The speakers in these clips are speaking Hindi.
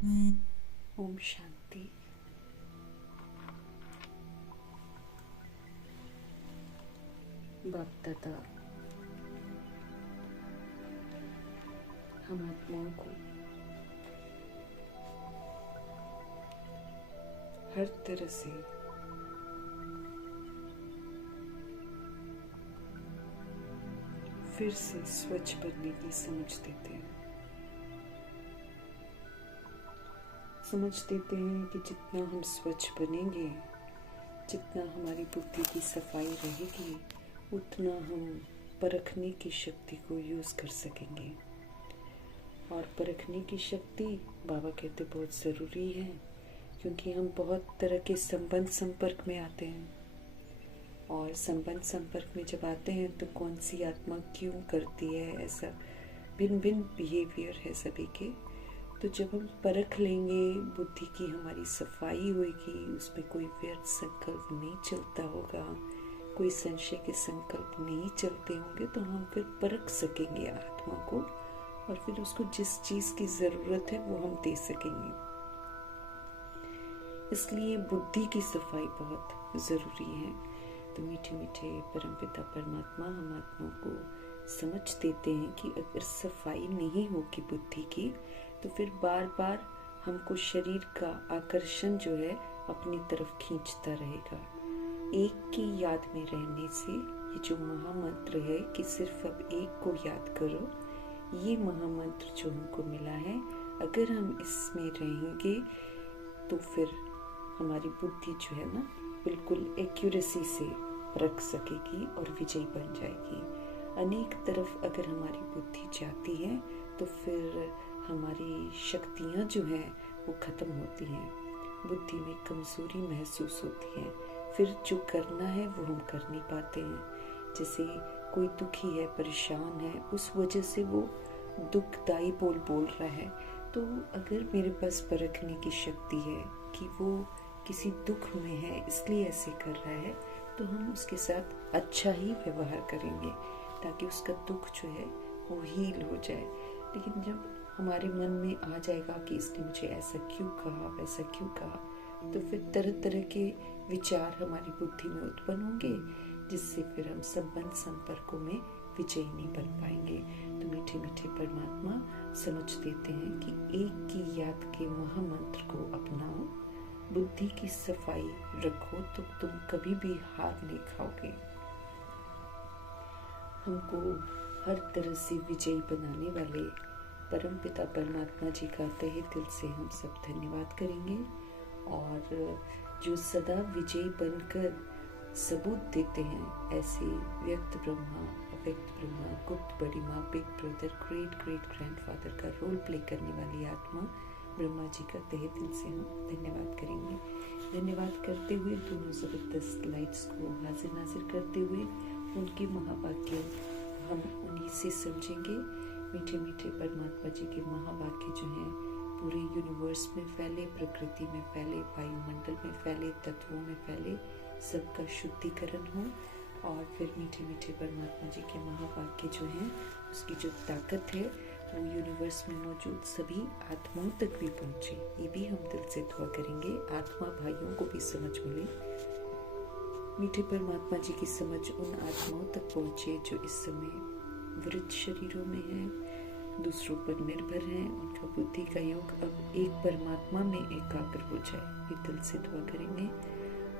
ओम शांति। बाप दादा हम आत्माओं को हर तरह से फिर से स्वच्छ बनने की समझ देते हैं। समझ देते हैं कि जितना हम स्वच्छ बनेंगे, जितना हमारी बुद्धि की सफाई रहेगी, उतना हम परखने की शक्ति को यूज़ कर सकेंगे। और परखने की शक्ति बाबा कहते बहुत ज़रूरी है, क्योंकि हम बहुत तरह के संबंध संपर्क में आते हैं। और संबंध संपर्क में जब आते हैं तो कौन सी आत्मा क्यों करती है ऐसा, भिन्न भिन्न बिहेवियर है सभी के। तो जब हम परख लेंगे, बुद्धि की हमारी सफाई होगी, उसमें कोई व्यर्थ संकल्प नहीं चलता होगा, कोई संशय के संकल्प नहीं चलते होंगे, तो हम फिर परख सकेंगे आत्मा को और फिर उसको जिस चीज़ की ज़रूरत है वो हम दे सकेंगे। इसलिए बुद्धि की सफाई बहुत ज़रूरी है। तो मीठे मीठे परमपिता परमात्मा हम आत्माओं को समझ देते हैं कि अगर सफाई नहीं होगी बुद्धि की, तो फिर बार बार हमको शरीर का आकर्षण जो है अपनी तरफ खींचता रहेगा। एक की याद में रहने से ये जो महामंत्र है कि सिर्फ अब एक को याद करो, ये महामंत्र जो हमको मिला है, अगर हम इसमें रहेंगे तो फिर हमारी बुद्धि जो है ना बिल्कुल एक्यूरेसी से रख सकेगी और विजयी बन जाएगी। अनेक तरफ अगर हमारी बुद्धि जाती है तो फिर हमारी शक्तियाँ जो हैं वो ख़त्म होती हैं, बुद्धि में कमज़ोरी महसूस होती है, फिर जो करना है वो हम कर नहीं पाते हैं। जैसे कोई दुखी है, परेशान है, उस वजह से वो दुखदाई बोल रहा है, तो अगर मेरे पास परखने की शक्ति है कि वो किसी दुख में है इसलिए ऐसे कर रहा है, तो हम उसके साथ अच्छा ही व्यवहार करेंगे ताकि उसका दुख जो है वो हील हो जाए। लेकिन जब हमारे मन में आ जाएगा कि इसने मुझे ऐसा क्यों कहा, वैसा क्यों कहा, तो फिर तरह तरह के विचार हमारी बुद्धि में उत्पन्न होंगे, जिससे फिर हम संबंध संपर्कों में विजयी नहीं बन पाएंगे। तो मीठे मीठे परमात्मा समझ देते हैं कि एक की याद के महामंत्र को अपनाओ, बुद्धि की सफाई रखो, तो तुम कभी भी हार नहीं खाओगे। हमको हर तरह से विजयी बनाने वाले परमपिता परमात्मा जी का तहे दिल से हम सब धन्यवाद करेंगे। और जो सदा विजयी बनकर सबूत देते हैं, ऐसे व्यक्त ब्रह्मा, अव्यक्त ब्रह्मा, गुप्त बड़ी माँ, big brother, great great grandfather का रोल प्ले करने वाली आत्मा ब्रह्मा जी का तहे दिल से हम धन्यवाद करेंगे। धन्यवाद करते हुए दोनों ज़बरदस्त लाइट्स को हाजिर नाजिर करते हुए उनके महावाक्य हम उन्हीं से समझेंगे। मीठे मीठे परमात्मा जी के महावाक्य जो हैं पूरे यूनिवर्स में फैले, प्रकृति में फैले, वायुमंडल में फैले, तत्वों में फैले, सबका शुद्धिकरण हो। और फिर मीठे मीठे परमात्मा जी के महावाक्य जो हैं उसकी जो ताकत है वो यूनिवर्स में मौजूद सभी आत्माओं तक भी पहुँचे। ये भी हम दिल से दुआ करेंगे, आत्मा भाइयों को भी समझ मिले। मीठे परमात्मा जी की समझ उन आत्माओं तक पहुँचे जो इस समय वृद्ध शरीरों में हैं, दूसरों पर निर्भर हैं, उनका बुद्धि का योग अब एक परमात्मा में एकाग्र हो जाए। ये दिल से दुआ करेंगे।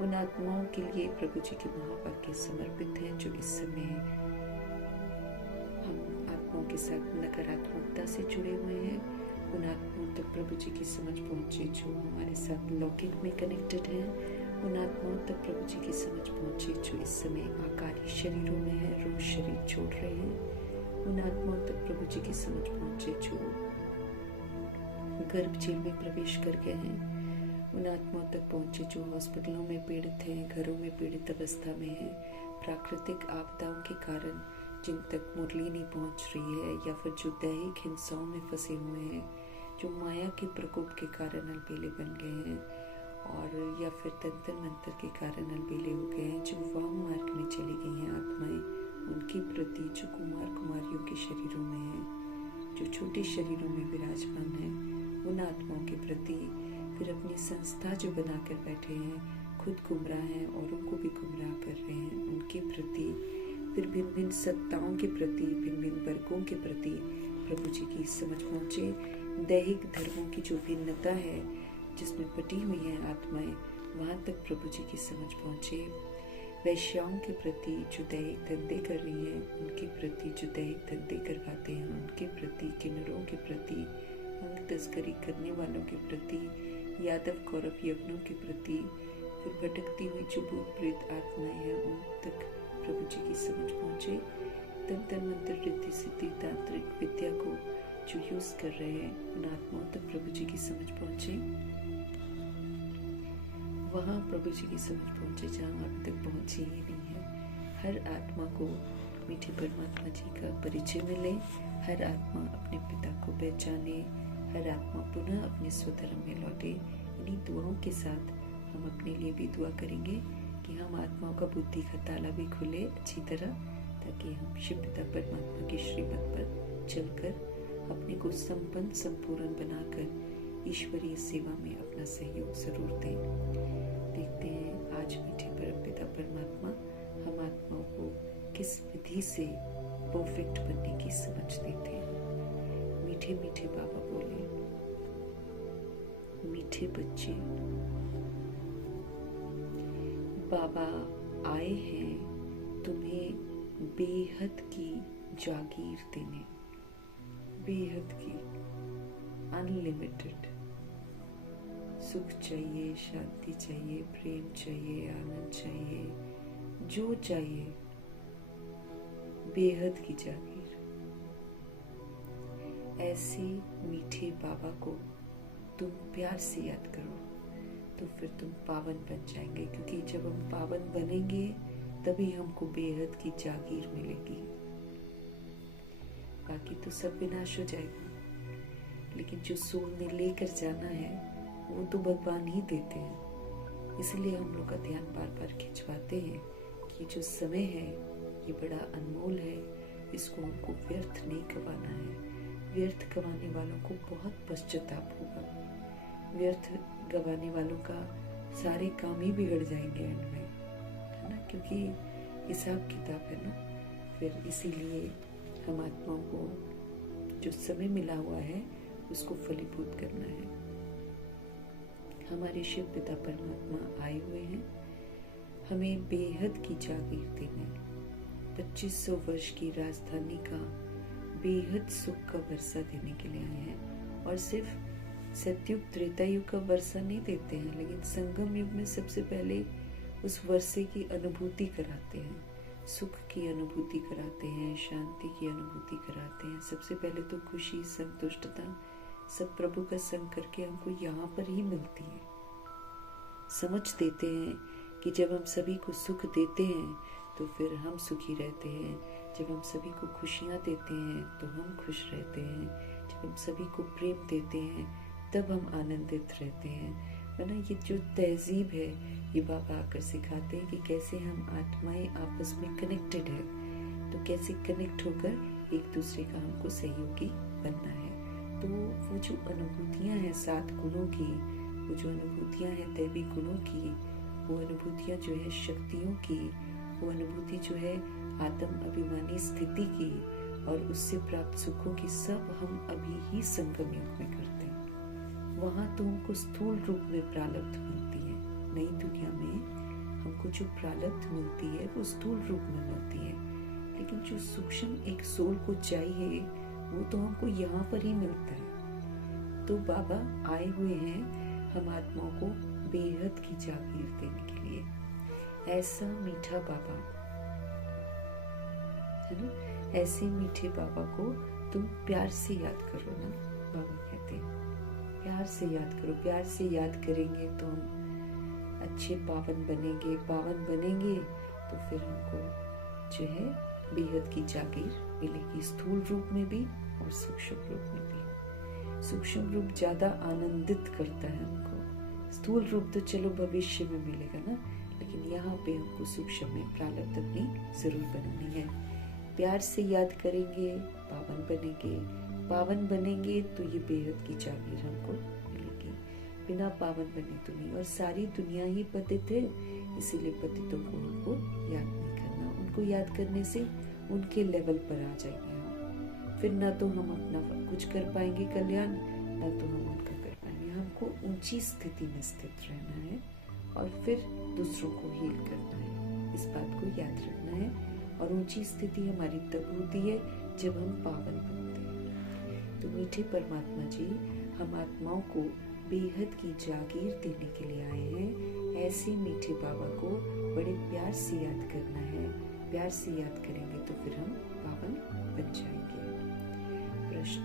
उन आत्माओं के लिए प्रभु जी के महावाक्य समर्पित हैं जो इस समय हम आत्माओं के साथ नकारात्मकता से जुड़े हुए हैं। उन आत्माओं तक प्रभु जी की समझ पहुँचे जो हमारे साथ लौकिक में कनेक्टेड हैं। उन आत्माओं तक प्रभु जी की समझ पहुँचे जो इस समय आकारी शरीरों में है, रोज शरीर छोड़ रहे हैं। उन आत्माओं तक प्रभु जी की समझ पहुँचे जो गर्भ जेल में प्रवेश कर गए हैं। उन आत्माओं तक पहुँचे जो हॉस्पिटलों में पीड़ित हैं, घरों में पीड़ित अवस्था में हैं, प्राकृतिक आपदाओं के कारण जिन तक मुरली नहीं पहुँच रही है, या फिर जो दैहिक हिंसाओं में फंसे हुए हैं, जो माया के प्रकोप के कारण अलबेले बन गए हैं, और या फिर तंत्र मंत्र के कारण अलबेले हो गए हैं, जो वाम मार्ग में चली गई हैं आत्माएं, उनके प्रति जो कुमार कुमारियों के शरीरों में हैं, जो छोटे शरीरों में विराजमान हैं, उन आत्माओं के प्रति, फिर अपनी संस्था जो बनाकर बैठे हैं, खुद गुमराह हैं और उनको भी गुमराह कर रहे हैं, उनके प्रति, फिर भिन्न भिन्न सत्ताओं के प्रति, भिन्न भिन्न वर्गों के प्रति प्रभु जी की समझ पहुँचे। दैहिक धर्मों की जो भिन्नता है जिसमें बटी हुई हैं आत्माएं, वहाँ तक प्रभु जी की समझ पहुँचे। वैश्याओं के प्रति जो दैहिक धंधे कर रही हैं, उनके प्रति जो दैहिक धंधे करवाते हैं, उनके प्रति, किन्नरों के प्रति, अंग तस्करी करने वालों के प्रति, यादव कौरव यज्ञों के प्रति, फिर भटकती हुई जो भूत प्रेत आत्माएं हैं, उन तक प्रभु जी की समझ पहुँचे। तंत्र मंत्र रिद्धि सिद्धि तांत्रिक विद्या को जो यूज कर रहे हैं, उन आत्माओं तक प्रभु जी की समझ पहुँचे। वहाँ प्रभु जी की समझ पहुँचे जहाँ अब तक पहुँची ही नहीं है। हर आत्मा को मीठे परमात्मा जी का परिचय मिले, हर आत्मा अपने पिता को पहचाने, हर आत्मा पुनः अपने स्वधर्म में लौटे। इन्हीं दुआओं के साथ हम अपने लिए भी दुआ करेंगे कि हम आत्माओं का बुद्धि का ताला भी खुले अच्छी तरह, ताकि हम शिव पिता परमात्मा के श्रीमत पर चलकर अपने को संपन्न संपूर्ण बनाकर ईश्वरीय सेवा में अपना सहयोग जरूर दें। देखते हैं आज मीठे परमपिता परमात्मा हम आत्माओं को किस विधि से परफेक्ट बनने की समझ देते हैं। मीठे मीठे बाबा बोले, मीठे बच्चे, बाबा आए हैं तुम्हें बेहद की जागीर देने, बेहद की, अनलिमिटेड सुख चाहिए, शांति चाहिए, प्रेम चाहिए, आनंद चाहिए, जो चाहिए, बेहद की जागीर। ऐसे मीठे बाबा को तुम प्यार से याद करो तो फिर तुम पावन बन जाएंगे, क्योंकि जब हम पावन बनेंगे तभी हमको बेहद की जागीर मिलेगी। बाकी तो सब विनाश हो जाएगा, लेकिन जो सोल ने लेकर जाना है वो तो भगवान ही देते हैं। इसलिए हम लोग का ध्यान बार बार खिंचवाते हैं कि जो समय है ये बड़ा अनमोल है, इसको हमको व्यर्थ नहीं गंवाना है। व्यर्थ गंवाने वालों को बहुत पश्चाताप होगा। व्यर्थ गंवाने वालों का सारे काम ही बिगड़ जाएंगे एंड में, है ना, क्योंकि हिसाब किताब है ना। फिर इसीलिए हम आत्माओं को जो समय मिला हुआ है उसको फलीभूत करना है। हमारे शिव पिता परमात्मा आए हुए हैं हमें बेहद की जागीर देने, 2500 वर्ष की राजधानी का बेहद सुख का वर्षा देने के लिए आए हैं। और सिर्फ सतयुग त्रेता युग का वर्षा नहीं देते हैं, लेकिन संगम युग में सबसे पहले उस वर्षे की अनुभूति कराते हैं, सुख की अनुभूति कराते हैं, शांति की अनुभूति कराते हैं। सबसे पहले तो खुशी, संतुष्टता सब प्रभु का संग करके हमको यहाँ पर ही मिलती है। समझ देते हैं कि जब हम सभी को सुख देते हैं तो फिर हम सुखी रहते हैं, जब हम सभी को खुशियाँ देते हैं तो हम खुश रहते हैं, जब हम सभी को प्रेम देते हैं तब हम आनंदित रहते हैं। वरना ये जो तहजीब है ये बाबा आकर सिखाते हैं कि कैसे हम आत्माएं आपस में कनेक्टेड है, तो कैसे कनेक्ट होकर एक दूसरे का हमको सहयोगी बनना है। तो वो जो अनुभूतियाँ हैं 7 गुणों की, वो जो अनुभूतियाँ हैं दैवी गुणों की, वो अनुभूतियाँ जो है शक्तियों की, वो अनुभूति जो है आत्म अभिमानी स्थिति की और उससे प्राप्त सुखों की, सब हम अभी ही संगम युग में करते हैं। वहाँ तो हमको स्थूल रूप में प्रारब्ध मिलती है। नई दुनिया में हमको जो प्रारब्ध मिलती है वो स्थूल रूप में मिलती है, लेकिन जो सूक्ष्म एक सोल को चाहिए वो तो हमको यहाँ पर ही मिलता है। तो बाबा आए हुए हैं हम आत्माओं को बेहद की जागीर देने के लिए। ऐसा मीठा बाबा है ना, ऐसे मीठे बाबा को तुम प्यार से याद करो ना। बाबा कहते हैं प्यार से याद करो। प्यार से याद करेंगे तो हम अच्छे पावन बनेंगे। पावन बनेंगे तो फिर हमको जो है बेहद की जागीर मिलेगी, स्थूल रूप में भी और सूक्ष्म रूप में भी। सूक्ष्म रूप ज्यादा आनंदित करता है हमको। स्थूल रूप तो चलो भविष्य में मिलेगा ना, लेकिन यहाँ पे हमको सूक्ष्म में प्रारब्ध अपनी जरूर बनानी है। प्यार से याद करेंगे पावन बनेंगे, पावन बनेंगे तो ये बेहद की जागीर हमको मिलेगी, बिना पावन बने तो नहीं। और सारी दुनिया ही पतित है, इसीलिए पतितों को हमको याद नहीं करना। उनको याद करने से उनके लेवल पर आ जाएंगे हम, फिर ना तो हम अपना कुछ कर पाएंगे कल्याण, ना तो हम उनका कर पाएंगे। हमको ऊंची स्थिति में स्थित रहना है और फिर दूसरों को हील करना है, इस बात को याद रखना है। और ऊंची स्थिति हमारी तब होती है जब हम पावन बनते हैं। तो मीठे परमात्मा जी, हम आत्माओं को बेहद की जागीर देने के लिए आए हैं। ऐसे मीठे बाबा को बड़े प्यार से याद करना है। प्यार से याद करेंगे तो फिर हम पावन बन जाएंगे। प्रश्न: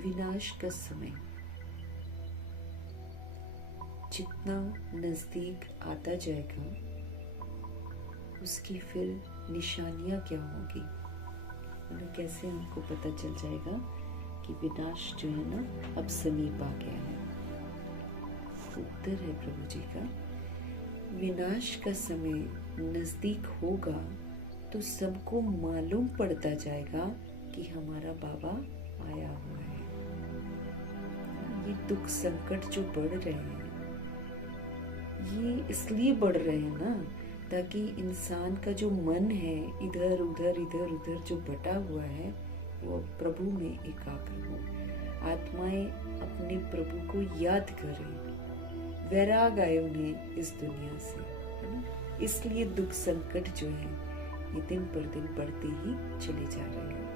विनाश का समय जितना नजदीक आता जाएगा, उसकी फिर निशानियां क्या होंगी? मतलब कैसे हमको पता चल जाएगा कि विनाश जो है ना अब समीप आ गया है? उत्तर है प्रभु जी का, विनाश का समय नजदीक होगा तो सबको मालूम पड़ता जाएगा कि हमारा बाबा आया हुआ है। ये दुख संकट जो बढ़ रहे हैं, ये इसलिए बढ़ रहे हैं ना, ताकि इंसान का जो मन है इधर उधर जो बटा हुआ है वो प्रभु में एकाग्र हो। आत्माएं अपने प्रभु को याद करें, वैराग आए उन्हें इस दुनिया से, है ना। इसलिए दुख संकट जो है ये दिन पर दिन बढ़ते ही चले जा रहे हैं।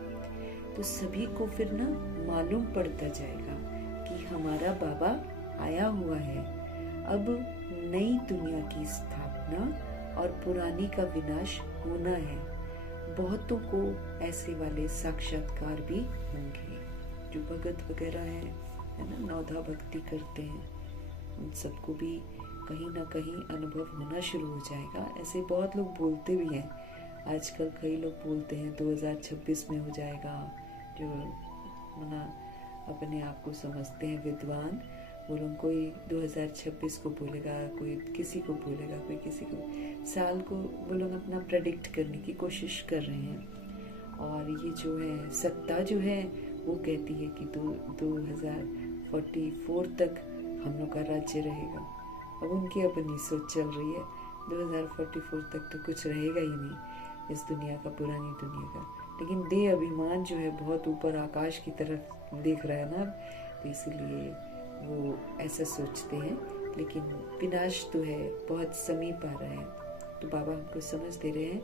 तो सभी को फिर ना मालूम पड़ता जाएगा कि हमारा बाबा आया हुआ है। अब नई दुनिया की स्थापना और पुरानी का विनाश होना है। बहुतों को ऐसे वाले साक्षात्कार भी होंगे, जो भगत वगैरह है ना, नौधा भक्ति करते हैं, उन सबको भी कहीं ना कहीं अनुभव होना शुरू हो जाएगा। ऐसे बहुत लोग बोलते भी हैं आजकल, कई लोग बोलते हैं 2026 में हो जाएगा, जो मना अपने आप को समझते हैं विद्वान, वो लोग कोई 2026 को बोलेगा, कोई किसी को बोलेगा, कोई किसी को, साल को वो लोग अपना प्रेडिक्ट करने की कोशिश कर रहे हैं। और ये जो है सत्ता जो है वो कहती है कि 2044 तक हम लोग का राज्य रहेगा। अब उनकी अपनी सोच चल रही है, 2044 तक तो कुछ रहेगा ही नहीं इस दुनिया का, पुरानी दुनिया का। लेकिन देह अभिमान जो है बहुत ऊपर आकाश की तरफ देख रहा है ना, तो इसीलिए वो ऐसा सोचते हैं। लेकिन विनाश तो है, बहुत समीप आ रहा है। तो बाबा हमको समझ दे रहे हैं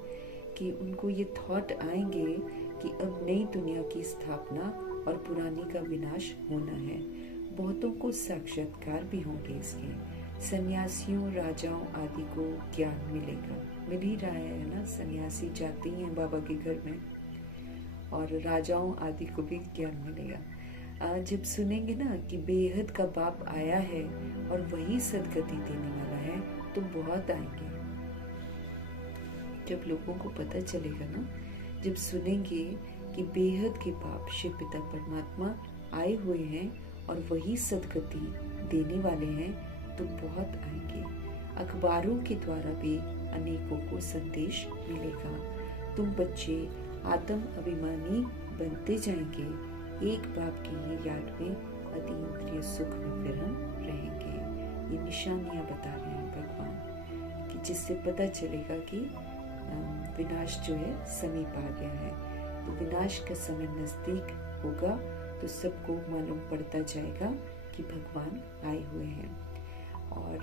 कि उनको ये थॉट आएंगे कि अब नई दुनिया की स्थापना और पुरानी का विनाश होना है। बहुतों को साक्षात्कार भी होंगे इसके, सन्यासियों, राजाओं आदि को ज्ञान मिलेगा, मिल ही रहा है ना। सन्यासी जाते ही हैं बाबा के घर में, और राजाओं आदि को भी ज्ञान मिलेगा। जब सुनेंगे ना कि बेहद का बाप आया है और वही सदगति देने वाला है, तो बहुत आएंगे। जब लोगों को पता चलेगा ना, जब सुनेंगे कि बेहद के बाप शिव पिता परमात्मा आए हुए हैं और वही सदगति देने वाले हैं, तो बहुत आएंगे। अखबारों के द्वारा भी अनेकों को संदेश मिलेगा। तुम बच्चे आत्म अभिमानी बनते जाएंगे, एक बाप की ही याद में अतीन्द्रिय सुख में फिर हम रहेंगे। ये निशानियां बता रहे हैं भगवान, कि जिससे पता चलेगा कि विनाश जो है समीप आ गया है। तो विनाश का समय नजदीक होगा तो सबको मालूम पड़ता जाएगा कि भगवान आए हुए हैं, और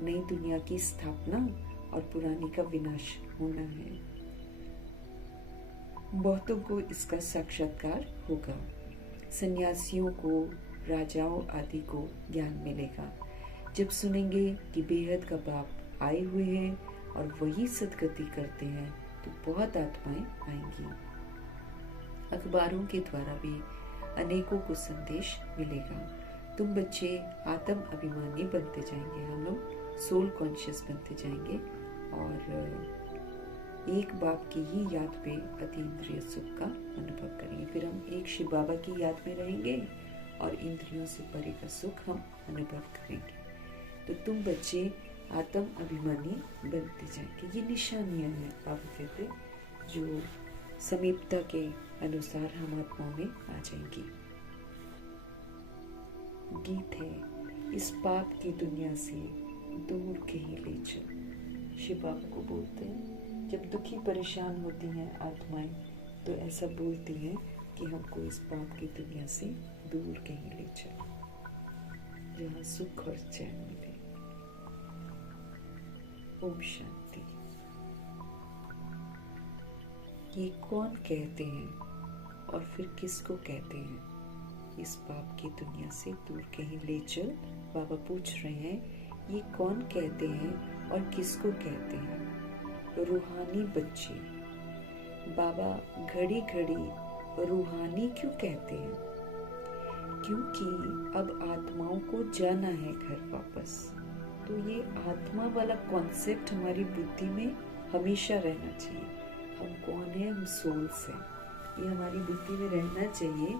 नई दुनिया की स्थापना और पुरानी का विनाश होना है। बहुतों को इसका साक्षात्कार होगा। सन्यासियों को, राजाओं आदि को ज्ञान मिलेगा। जब सुनेंगे कि बेहद का बाप आए हुए हैं और वही सदगति करते हैं, तो बहुत आत्माएं आएंगी। अखबारों के द्वारा भी अनेकों को संदेश मिलेगा। तुम बच्चे आत्म अभिमानी बनते जाएंगे, हम लोग सोल कॉन्शियस बनते जाएंगे, और एक बाप की ही याद पे अतीन्द्रिय सुख का अनुभव करेंगे। फिर हम एक शिव बाबा की याद में रहेंगे और इंद्रियों से परे का सुख हम अनुभव करेंगे। तो तुम बच्चे आत्म अभिमानी बनते जाएंगे। ये निशानियां हैं, बाबा कहते जो समीपता के अनुसार हम आत्माओं में आ जाएंगी। गीत है, इस पाप की दुनिया से दूर कहीं ले चल। शिव बाबा को बोलते हैं, जब दुखी परेशान होती हैं आत्माएं तो ऐसा बोलती हैं कि हमको इस पाप की दुनिया से दूर कहीं ले चल, जहाँ सुख और चैन मिले। ओम शांति। ये कौन कहते हैं और फिर किसको कहते हैं इस पाप की दुनिया से दूर कहीं ले चल? बाबा पूछ रहे हैं, ये कौन कहते हैं और किसको कहते हैं? रूहानी बच्चे। बाबा घड़ी घड़ी रूहानी क्यों कहते हैं? क्योंकि अब आत्माओं को जाना है घर वापस। तो ये आत्मा वाला कॉन्सेप्ट हमारी बुद्धि में हमेशा रहना चाहिए। हम कौन है? हम सोल्स हैं। ये हमारी बुद्धि में रहना चाहिए।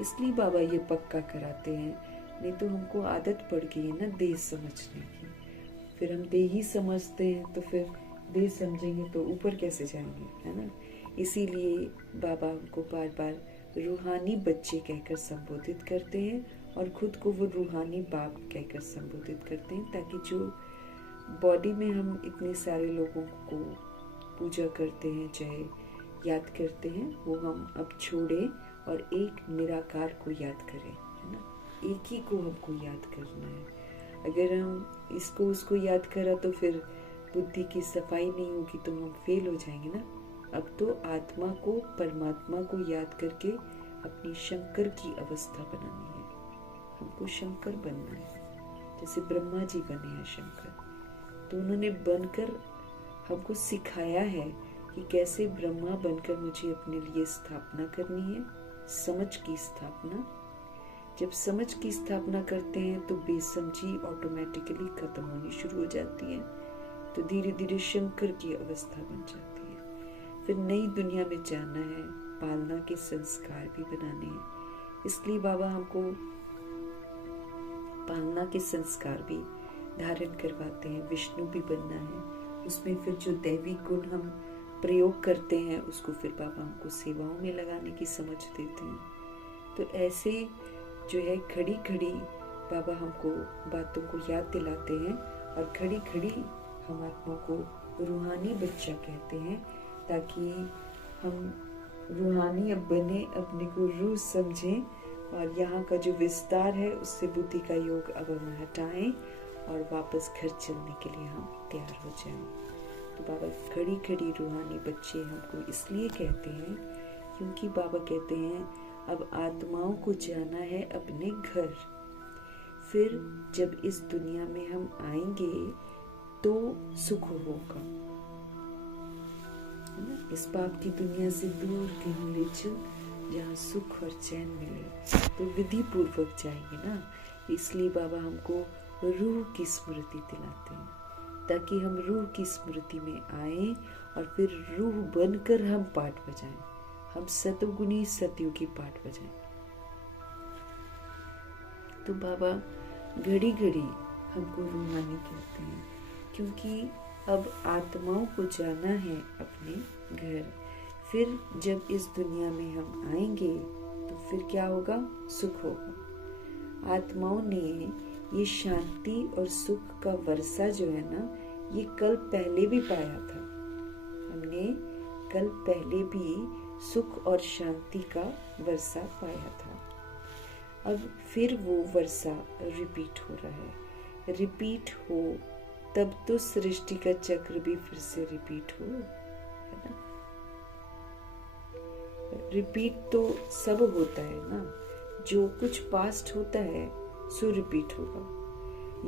इसलिए बाबा ये पक्का कराते हैं, नहीं तो हमको आदत पड़ गई है ना देह समझने की। फिर हम देह ही समझते हैं तो फिर देह समझेंगे तो ऊपर कैसे जाएंगे, है ना। इसीलिए बाबा हमको बार बार रूहानी बच्चे कहकर संबोधित करते हैं और खुद को वो रूहानी बाप कहकर संबोधित करते हैं, ताकि जो बॉडी में हम इतने सारे लोगों को पूजा करते हैं, चाहे याद करते हैं, वो हम अब छोड़े और एक निराकार को याद करें, है ना। एक ही को हमको याद करना है। अगर हम इसको उसको याद करा तो फिर बुद्धि की सफाई नहीं होगी, तो हम फेल हो जाएंगे ना। अब तो आत्मा को, परमात्मा को याद करके अपनी शंकर की अवस्था बनानी है। हमको शंकर बनना है, जैसे ब्रह्मा जी बने हैं शंकर। तो उन्होंने बनकर हमको सिखाया है कि कैसे ब्रह्मा बनकर मुझे अपने लिए स्थापना करनी है, समझ की स्थापना। जब समझ की स्थापना करते हैं तो बेसमझी ऑटोमेटिकली खत्म होनी शुरू हो जाती है, तो धीरे धीरे शंकर की अवस्था बन जाती है। फिर नई दुनिया में जाना है, पालना के संस्कार भी बनाने हैं। इसलिए बाबा हमको पालना के संस्कार भी धारण करवाते हैं। विष्णु भी बनना है, उसमें फिर जो दैवी गुण हम प्रयोग करते हैं उसको फिर बाबा हमको सेवाओं में लगाने की समझ देते हैं। तो ऐसे जो है घड़ी घड़ी बाबा हमको बातों को याद दिलाते हैं और घड़ी घड़ी हम आत्मा को रूहानी बच्चा कहते हैं, ताकि हम रूहानी अब बने, अपने को रूह समझें और यहाँ का जो विस्तार है उससे बुद्धि का योग अब हम हटाएं और वापस घर चलने के लिए हम तैयार हो जाएं। तो बाबा घड़ी घड़ी रूहानी बच्चे हमको इसलिए कहते हैं क्योंकि बाबा कहते हैं अब आत्माओं को जाना है अपने घर। फिर जब इस दुनिया में हम आएंगे तो सुख होगा, है ना। इस पाप की दुनिया से दूर कहीं ले चल, जहाँ सुख और चैन मिले। तो विधि पूर्वक जाएंगे ना। इसलिए बाबा हमको रूह की स्मृति दिलाते हैं, ताकि हम रूह की स्मृति में आए और फिर रूह बनकर हम पाठ बजाएं। हम सतोगुणी सतयुगी पाठ बजाएं। तो बाबा घड़ी घड़ी हमको रूहानी कहते हैं, क्योंकि अब आत्माओं को जाना है अपने घर। फिर जब इस दुनिया में हम आएंगे तो फिर क्या होगा? सुख होगा। आत्माओं ने ये शांति और सुख का वर्षा जो है ना, ये कल पहले भी पाया था। हमने कल पहले भी सुख और शांति का वर्षा पाया था। अब फिर वो वर्षा रिपीट हो रहा है। रिपीट हो तब तो सृष्टि का चक्र भी फिर से रिपीट हो, है ना। रिपीट तो सब होता है ना। जो कुछ पास्ट होता है सो रिपीट होगा।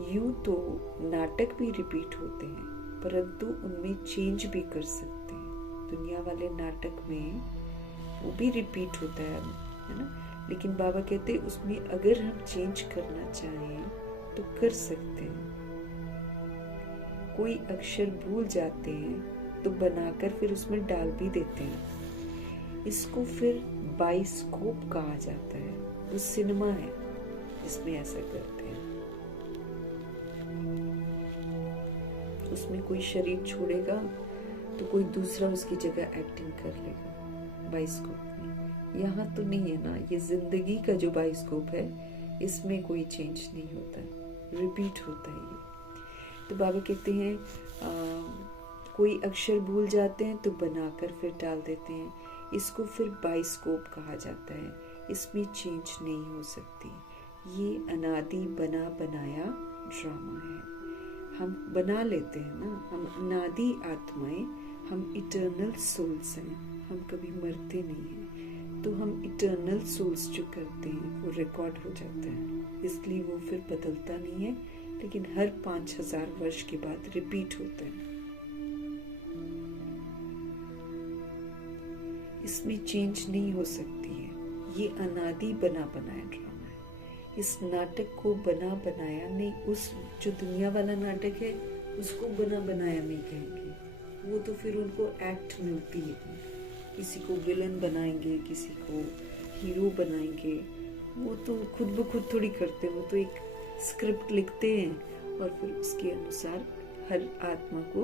यूं तो नाटक भी रिपीट होते हैं, परंतु उनमें चेंज भी कर सकते हैं। दुनिया वाले नाटक में वो भी रिपीट होता है ना। लेकिन बाबा कहते हैं उसमें अगर हम चेंज करना चाहें तो कर सकते हैं। कोई अक्षर भूल जाते हैं तो बनाकर फिर उसमें डाल भी देते हैं। इसको फिर बाइस्कोप कहा जाता है। वो सिनेमा है जिसमें ऐसा करते हैं। उसमें कोई शरीर छोड़ेगा तो कोई दूसरा उसकी जगह एक्टिंग कर लेगा बाइस्कोप में। यहाँ तो नहीं है ना, ये जिंदगी का जो बाइस्कोप है इसमें कोई चेंज नहीं होता है, रिपीट होता है ये। तो बाबा कहते हैं कोई अक्षर भूल जाते हैं तो बनाकर फिर डाल देते हैं, इसको फिर बाइस्कोप कहा जाता है, इसमें चेंज नहीं हो सकती। ये अनादि बना बनाया ड्रामा है। हम बना लेते हैं ना, हम अनादि आत्माएं, हम इटर्नल सोल्स हैं, हम कभी मरते नहीं हैं। तो हम इटर्नल सोल्स जो करते हैं वो रिकॉर्ड हो जाता है, इसलिए वो फिर बदलता नहीं है, लेकिन हर 5000 वर्ष के बाद रिपीट होता है। इसमें चेंज नहीं हो सकती है। ये अनादि बना बनाया ड्रामा है। इस नाटक को बना बनाया नहीं, उस जो दुनिया वाला नाटक है उसको बना बनाया नहीं कहेंगे, वो तो फिर उनको एक्ट मिलती है। किसी को विलन बनाएंगे, किसी को हीरो बनाएंगे, वो तो खुद ब खुद थोड़ी करते, वो तो एक स्क्रिप्ट लिखते हैं और फिर उसके अनुसार हर आत्मा को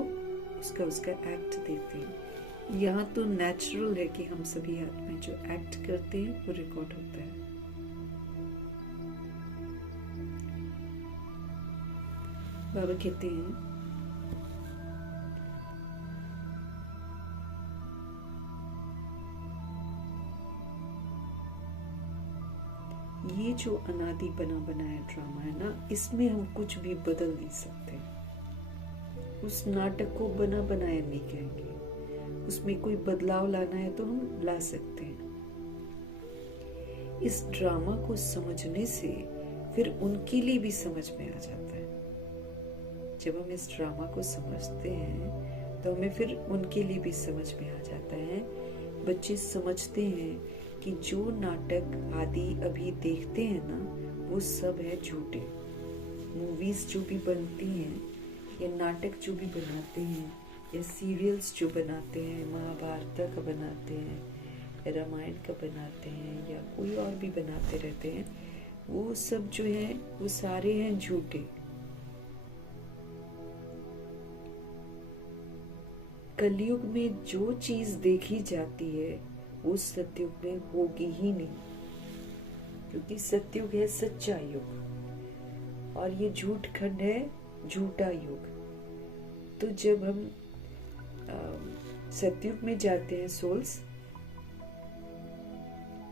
उसका एक्ट देते हैं। यहाँ तो नेचुरल है कि हम सभी आत्माएं जो एक्ट करते हैं वो रिकॉर्ड होता है। बाबा कहते हैं ये जो अनादि बना बनाया ड्रामा है ना, इसमें हम कुछ भी बदल नहीं सकते। उस नाटक को बना बनाया नहीं कहेंगे, उसमें कोई बदलाव लाना है तो हम ला सकते हैं। इस ड्रामा को समझने से फिर उनके लिए भी समझ में आ जाता है। जब हम इस ड्रामा को समझते हैं तो हमें फिर उनके लिए भी समझ में आ जाता है। बच्चे समझते हैं कि जो नाटक आदि अभी देखते हैं ना, वो सब है झूठे। मूवीज जो भी बनती हैं या नाटक जो भी बनाते हैं या सीरियल्स जो बनाते हैं, महाभारत का बनाते हैं, रामायण का बनाते हैं या कोई और भी बनाते रहते हैं, वो सब जो है वो सारे हैं झूठे। कलयुग में जो चीज देखी जाती है वो सतयुग में होगी ही नहीं, क्योंकि सतयुग है सच्चा युग और ये झूठ खंड है झूठा युग। तो जब हम सतयुग में जाते हैं सोल्स,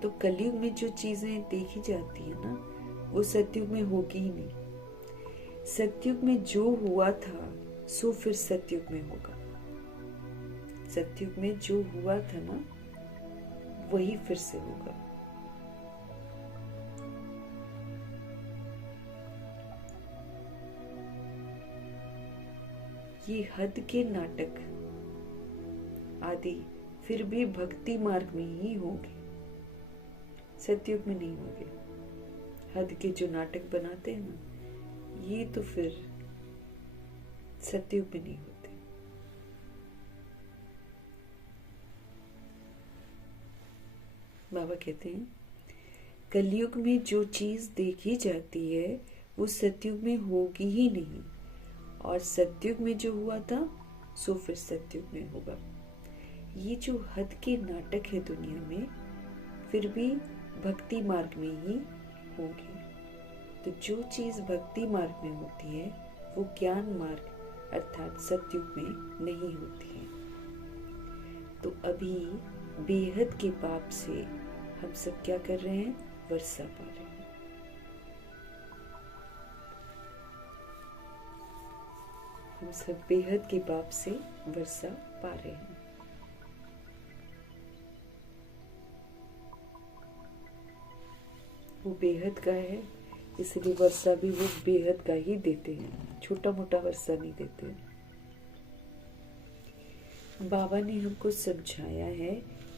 तो कलयुग में जो चीजें देखी जाती है ना, वो सतयुग में होगी ही नहीं। सतयुग में जो हुआ था सो फिर सतयुग में होगा। सतयुग में जो हुआ था ना, वही फिर से होगा। ये हद के नाटक आदि फिर भी भक्ति मार्ग में ही होंगे, सतयुग में नहीं होंगे। हद के जो नाटक बनाते हैं ना, ये तो फिर सतयुग में नहीं होते। बाबा कहते हैं कलयुग में जो चीज देखी जाती है वो सतयुग में होगी ही नहीं, और सतयुग में जो हुआ था सो फिर सतयुग में होगा। ये जो हद के नाटक है दुनिया में, फिर भी भक्ति मार्ग में ही होंगे। तो जो चीज भक्ति मार्ग में होती है वो ज्ञान मार्ग अर्थात सतयुग में नहीं होती है। तो अभी बेहद के पाप से हम सब क्या कर रहे हैं, वर्षा पा रहे हैं। हम सब बेहद के पाप से वर्षा पा रहे हैं। वो बेहद का है, इसलिए वर्षा भी वो बेहद का ही देते हैं, छोटा मोटा वर्षा नहीं देते। बाबा ने हमको समझाया है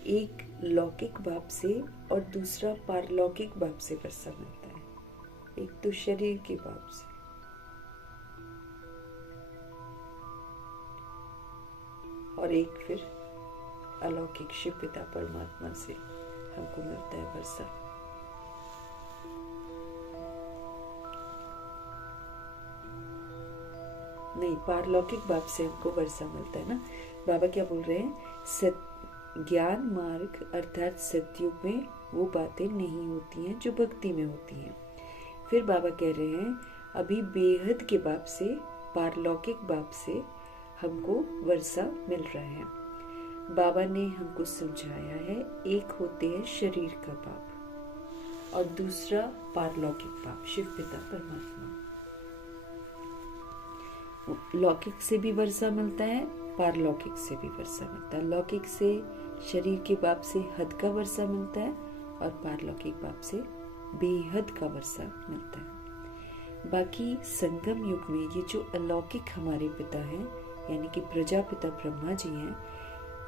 एक लौकिक बाप से और दूसरा पारलौकिक बाप से वर्षा मिलता है। एक तो शरीर के बाप से और एक फिर अलौकिक शिव पिता परमात्मा से हमको मिलता है वर्षा। नहीं, पारलौकिक बाप से हमको वर्षा मिलता है ना। बाबा क्या बोल रहे हैं, ज्ञान मार्ग अर्थात सतयुग में वो बातें नहीं होती हैं जो भक्ति में होती हैं। फिर बाबा कह रहे हैं अभी बेहद के बाप से, पारलौकिक बाप से हमको वर्षा मिल रहा है। बाबा ने हमको समझाया है, एक होते हैं शरीर का बाप और दूसरा पारलौकिक बाप शिव पिता परमात्मा। लौकिक से भी वर्षा मिलता है, पारलौकिक से भी वर्षा मिलता है। लौकिक से शरीर के बाप से हद का वर्षा मिलता है और पारलौकिक बाप से बेहद का वर्षा मिलता है। बाकी संगम युग में ये जो अलौकिक हमारे पिता हैं, यानी कि प्रजापिता ब्रह्मा जी हैं,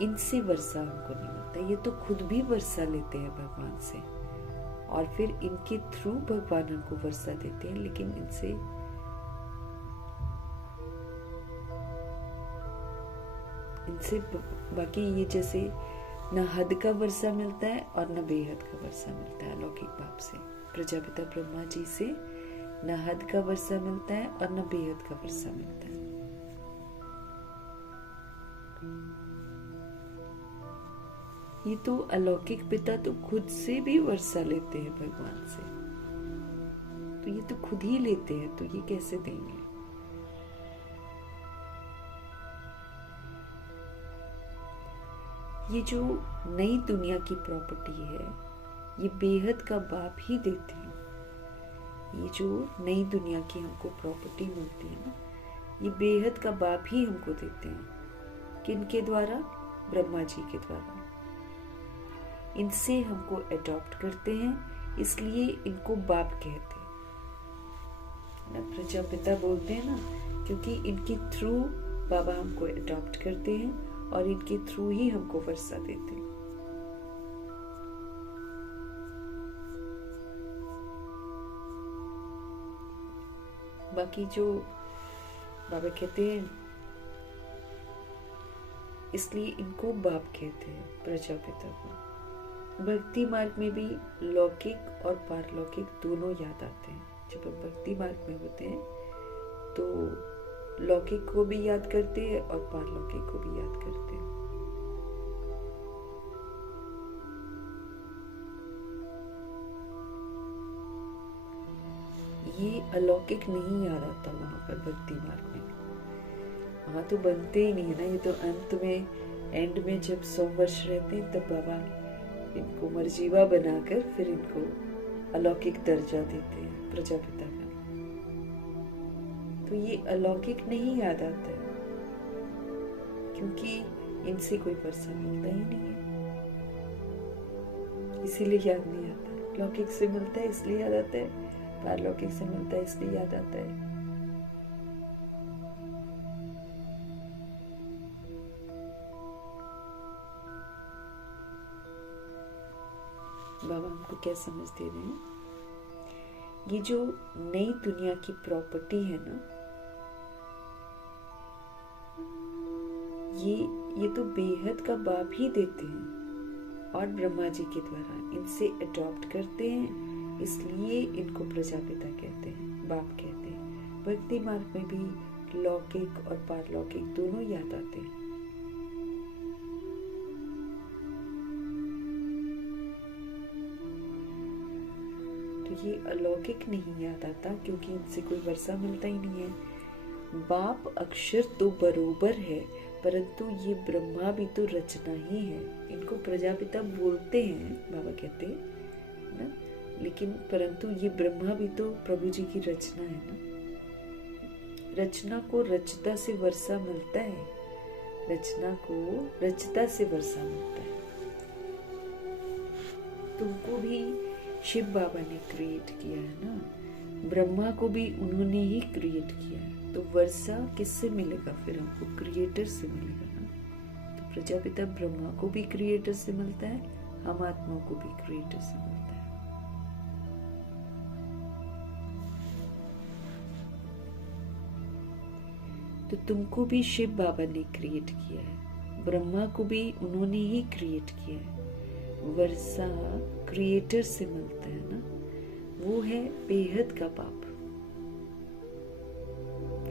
इनसे वर्षा हमको नहीं मिलता। ये तो खुद भी वर्षा लेते हैं भगवान से और फिर इनके थ्रू भगवान हमको वर्षा देते हैं, लेकिन इनसे बाकी ये जैसे न हद का वर्षा मिलता है और न बेहद का वर्षा मिलता है। अलौकिक बाप से, प्रजापिता ब्रह्मा जी से न हद का वर्षा मिलता है और न बेहद का वर्षा मिलता है। ये तो अलौकिक पिता तो खुद से भी वर्षा लेते हैं भगवान से, तो ये तो खुद ही लेते हैं, तो ये कैसे देंगे? ये जो नई दुनिया की प्रॉपर्टी है, ये बेहद का बाप ही देते हैं। ये जो नई दुनिया की हमको प्रॉपर्टी मिलती है ना, ये बेहद का बाप ही हमको देते हैं। किनके द्वारा? ब्रह्मा जी के द्वारा। इनसे हमको अडॉप्ट करते हैं, इसलिए इनको बाप कहते हैं ना, प्रजापिता बोलते हैं ना, क्योंकि इनके थ्रू बाबा हमको अडॉप्ट करते हैं और इनके थ्रू ही हमको वर्षा देते हैं। बाकी जो बाबा कहते हैं, इसलिए इनको बाप कहते हैं प्रजापिता को। भक्ति मार्ग में भी लौकिक और पारलौकिक दोनों याद आते हैं। जब हम भक्ति मार्ग में होते हैं तो लौकिक को भी याद करते हैं और पारलौकिक को भी याद करते हैं। ये अलौकिक नहीं याद आता वहां पर भक्ति मार्ग में। वहां तो बनते ही नहीं है ना। ये तो अंत में, एंड में जब 100 वर्ष रहते हैं तब बाबा इनको मर्जीवा बनाकर फिर इनको अलौकिक दर्जा देते हैं प्रजापिता का। तो ये अलौकिक नहीं याद आता है, क्योंकि इनसे कोई वर्षा मिलता ही नहीं है, इसीलिए याद नहीं आता। लौकिक से मिलता है इसलिए याद आता है, पारलौकिक से मिलता है इसलिए याद आता है। बाबा हमको क्या समझ दे रहे हैं, ये जो नई दुनिया की प्रॉपर्टी है ना, ये तो बेहद का बाप ही देते हैं और ब्रह्मा जी के द्वारा इनसे अडॉप्ट करते हैं, इसलिए इनको प्रजापिता कहते हैं, बाप कहते हैं। भक्ति मार्ग में भी लौकिक और पारलौकिक दोनों याद आते हैं। ये अलौकिक नहीं याद आता, क्योंकि इनसे कोई वर्षा मिलता ही नहीं है। बाप अक्षर तो बरोबर है, परंतु ये ब्रह्मा भी तो रचना ही है। इनको प्रजापिता बोलते हैं, बाबा कहते हैं ना, लेकिन परंतु ये ब्रह्मा भी तो प्रभु जी की रचना है ना। रचना को रचता से वर्षा मिलता है, रचना को रचता से वर्षा मिलता है। तुमको भी शिव बाबा ने क्रिएट किया है ना, ब्रह्मा को भी उन्होंने ही क्रिएट किया है, तो वर्षा किससे मिलेगा? फिर हमको क्रिएटर से मिलेगा ना। तो प्रजापिता ब्रह्मा को भी क्रिएटर से मिलता है, हम आत्माओं को भी क्रिएटर से मिलता है। तो तुमको भी शिव बाबा ने क्रिएट किया है, ब्रह्मा को भी उन्होंने ही क्रिएट किया है। वर्षा क्रिएटर से मिलता है ना, वो है बेहद का बाप,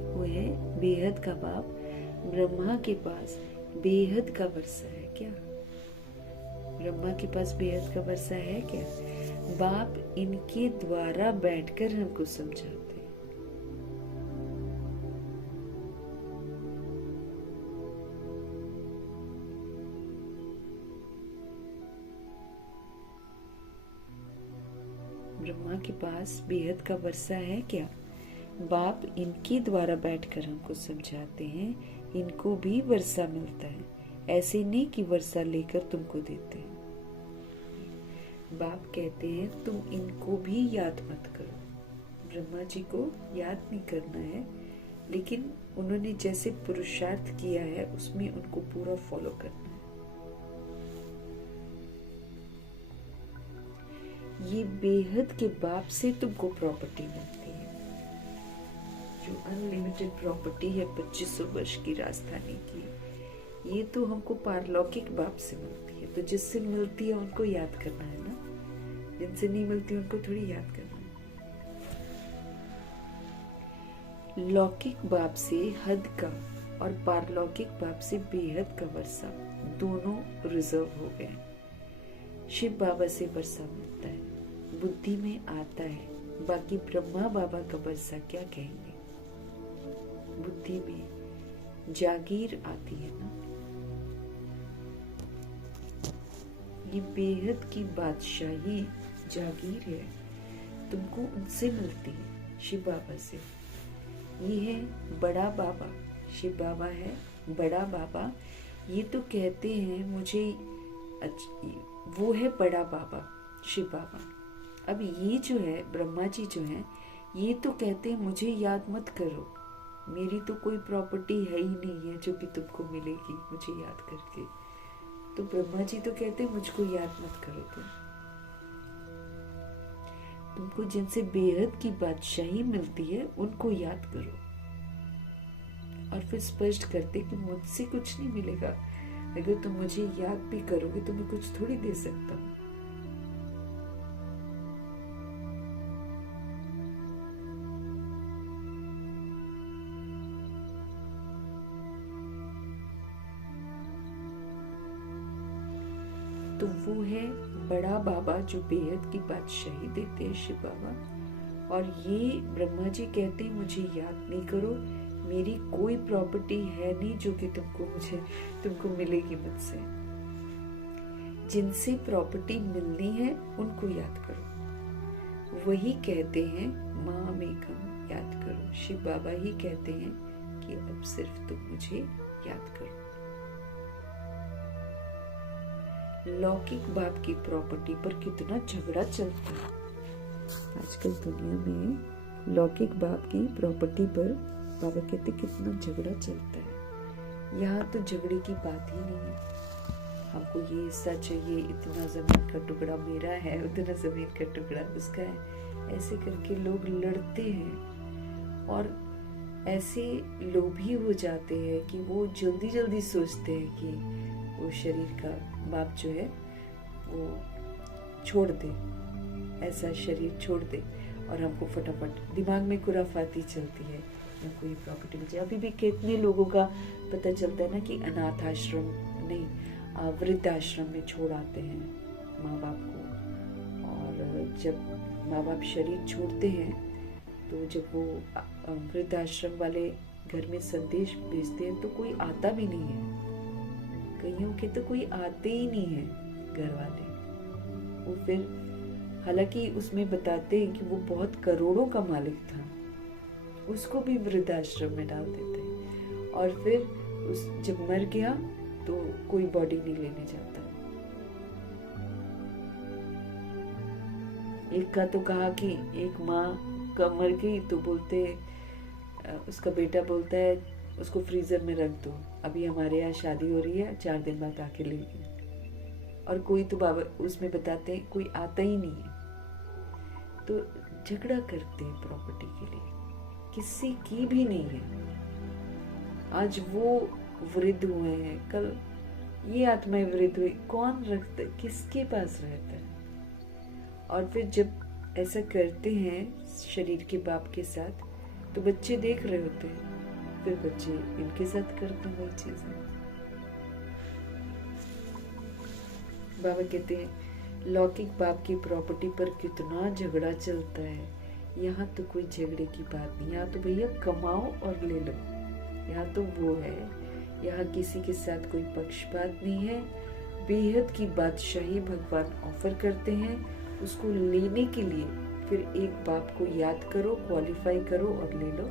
वो है बेहद का बाप। ब्रह्मा के पास बेहद का वर्षा है क्या? ब्रह्मा के पास बेहद का वर्षा है क्या? बाप इनके द्वारा बैठकर हमको समझाते हैं। ब्रह्मा के पास बेहद का वर्षा है क्या? बाप इनके द्वारा बैठकर हमको समझाते हैं। इनको भी वर्षा मिलता है, ऐसे नहीं कि वर्षा लेकर तुमको देते हैं। बाप कहते हैं तुम इनको भी याद मत करो। ब्रह्मा जी को याद नहीं करना है, लेकिन उन्होंने जैसे पुरुषार्थ किया है उसमें उनको पूरा फॉलो करना है। ये बेहद के बाप से तुमको प्रॉपर्टी मिलती है, जो अनलिमिटेड प्रॉपर्टी है 2500 वर्ष की राजधानी की। ये तो हमको पारलौकिक बाप से मिलती है, तो जिससे मिलती है उनको याद करना है ना, जिनसे नहीं मिलती उनको थोड़ी याद करना है। लौकिक बाप से हद का और पारलौकिक बाप से बेहद का वर्षा दोनों रिजर्व हो गए। शिव बाबा से वर्षा मिलता है, बुद्धि में आता है। बाकी ब्रह्मा बाबा का वर्षा क्या कहेंगे? बुद्धि में जागीर आती है ना। ये बेहद की बादशाही जागीर है, तुमको उनसे मिलती है, शिव बाबा से। ये है बड़ा बाबा, शिव बाबा है बड़ा बाबा। ये तो कहते हैं मुझे, वो है बड़ा बाबा शिव बाबा। अब ये जो है ब्रह्मा जी जो है, ये तो कहते हैं मुझे याद मत करो, मेरी तो कोई प्रॉपर्टी है ही नहीं है जो कि तुमको मिलेगी मुझे याद करके। तो ब्रह्मा जी तो कहते हैं मुझको याद मत करो, तुमको जिनसे बेहद की बादशाही मिलती है उनको याद करो। और फिर स्पष्ट करते कि मुझसे कुछ नहीं मिलेगा, अगर तुम मुझे याद भी करोगे तो मैं कुछ थोड़ी दे सकता हूँ। तो वो है बड़ा बाबा जो बेहद की बादशाही देते हैं, शिव बाबा। और ये ब्रह्मा जी कहते हैं मुझे याद नहीं करो, मेरी कोई प्रॉपर्टी है नहीं जो कि तुमको मिलेगी मुझसे। जिनसे प्रॉपर्टी मिलनी है उनको याद करो। वही कहते हैं माँ मेघम याद करो। शिव बाबा ही कहते हैं कि अब सिर्फ तुम मुझे याद करो। लौकिक बाप की प्रॉपर्टी पर कितना झगड़ा चलता है आजकल दुनिया में। लौकिक बाप की प्रॉपर्टी पर बाबा कहते कितना झगड़ा चलता है। यहाँ तो झगड़े की बात ही नहीं है। हमको ये हिस्सा चाहिए, इतना जमीन का टुकड़ा मेरा है, उतना जमीन का टुकड़ा उसका है, ऐसे करके लोग लड़ते हैं। और ऐसे लोभी हो जाते हैं कि वो जल्दी जल्दी सोचते हैं कि वो शरीर का बाप जो है वो छोड़ दे, ऐसा शरीर छोड़ दे, और हमको फटाफट दिमाग में खुराफाती चलती है, हमको ये प्रॉपर्टी मिल जाए। अभी भी कितने लोगों का पता चलता है ना कि अनाथ आश्रम नहीं, वृद्धाश्रम में छोड़ आते हैं माँ बाप को। और जब माँ बाप शरीर छोड़ते हैं तो जब वो वृद्धाश्रम वाले घर में संदेश भेजते हैं तो कोई आता भी नहीं है। कईयों के तो कोई आते ही नहीं है घर वाले। वो फिर हालांकि उसमें बताते हैं कि वो बहुत करोड़ों का मालिक था, उसको भी वृद्धाश्रम में डाल देते हैं। और फिर जब मर गया तो कोई बॉडी नहीं लेने जाता। एक का तो कहा कि एक माँ का मर गई तो बोलते, उसका बेटा बोलता है उसको फ्रीजर में रख दो, अभी हमारे यहाँ शादी हो रही है, 4 दिन बाद आके लेगी। और कोई तो बाबा उसमें बताते हैं कोई आता ही नहीं है। तो झगड़ा करते हैं प्रॉपर्टी के लिए, किसी की भी नहीं है। आज वो वृद्ध हुए हैं, कल ये आत्माएं वृद्ध हुई, कौन रखता, किसके पास रहता है? और फिर जब ऐसा करते हैं शरीर के बाप के साथ तो बच्चे देख रहे होते हैं, फिर बच्चे इनके साथ करते हैं वही चीजें। बाबा कहते हैं लौकिक बाप की प्रॉपर्टी पर कितना झगड़ा चलता है। यहाँ तो कोई झगड़े की बात नहीं, यहाँ तो भैया कमाओ और ले लो। यहाँ तो वो है, यहाँ किसी के साथ कोई पक्षपात नहीं है। बेहद की बादशाही भगवान ऑफर करते हैं, उसको लेने के लिए फिर एक बाप को याद करो, क्वालिफाई करो और ले लो।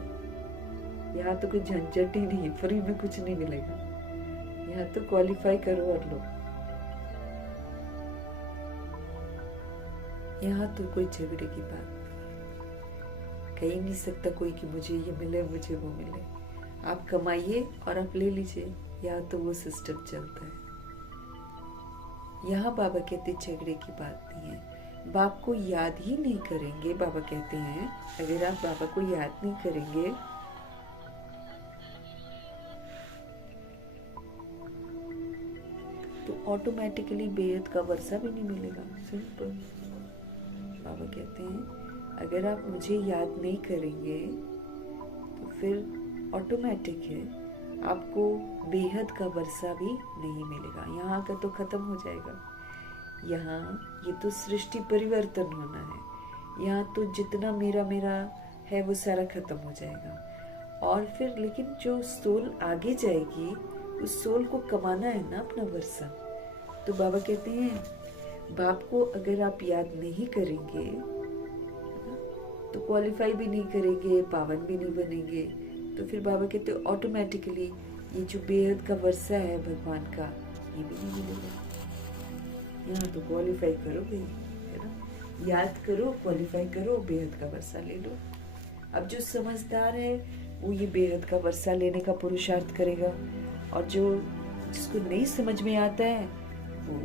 यहाँ तो कोई झंझट ही नहीं, फ्री में कुछ नहीं मिलेगा। यहाँ तो क्वालिफाई करो और लो। यहाँ तो कोई झगड़े की बात कह ही नहीं सकता कोई कि मुझे ये मिले, मुझे वो मिले। आप कमाइए और आप ले लीजिए। यहाँ तो वो सिस्टम चलता है। यहाँ बाबा कहते झगड़े की बात नहीं है। बाप को याद ही नहीं करेंगे, बाबा कहते हैं अगर आप बाबा को याद नहीं करेंगे तो ऑटोमेटिकली बेहद का वर्षा भी नहीं मिलेगा। सिंपल। बाबा कहते हैं अगर आप मुझे याद नहीं करेंगे तो फिर ऑटोमेटिक है आपको बेहद का वर्षा भी नहीं मिलेगा। यहाँ का तो खत्म हो जाएगा। यहाँ ये तो सृष्टि परिवर्तन होना है। यहाँ तो जितना मेरा मेरा है वो सारा खत्म हो जाएगा। और फिर लेकिन जो सोल आगे जाएगी उस सोल को कमाना है ना अपना वर्षा। तो बाबा कहते हैं बाप को अगर आप याद नहीं करेंगे तो क्वालिफाई भी नहीं करेंगे, पावन भी नहीं बनेंगे। तो फिर बाबा कहते हैं ऑटोमेटिकली ये जो बेहद का वर्षा है भगवान का ये भी नहीं मिलेगा। यहाँ तो क्वालिफाई करो भाई, है ना। याद करो, क्वालिफाई करो, बेहद का वर्षा ले लो। अब जो समझदार है वो ये बेहद का वर्षा लेने का पुरुषार्थ करेगा, और जो जिसको नहीं समझ में आता है वो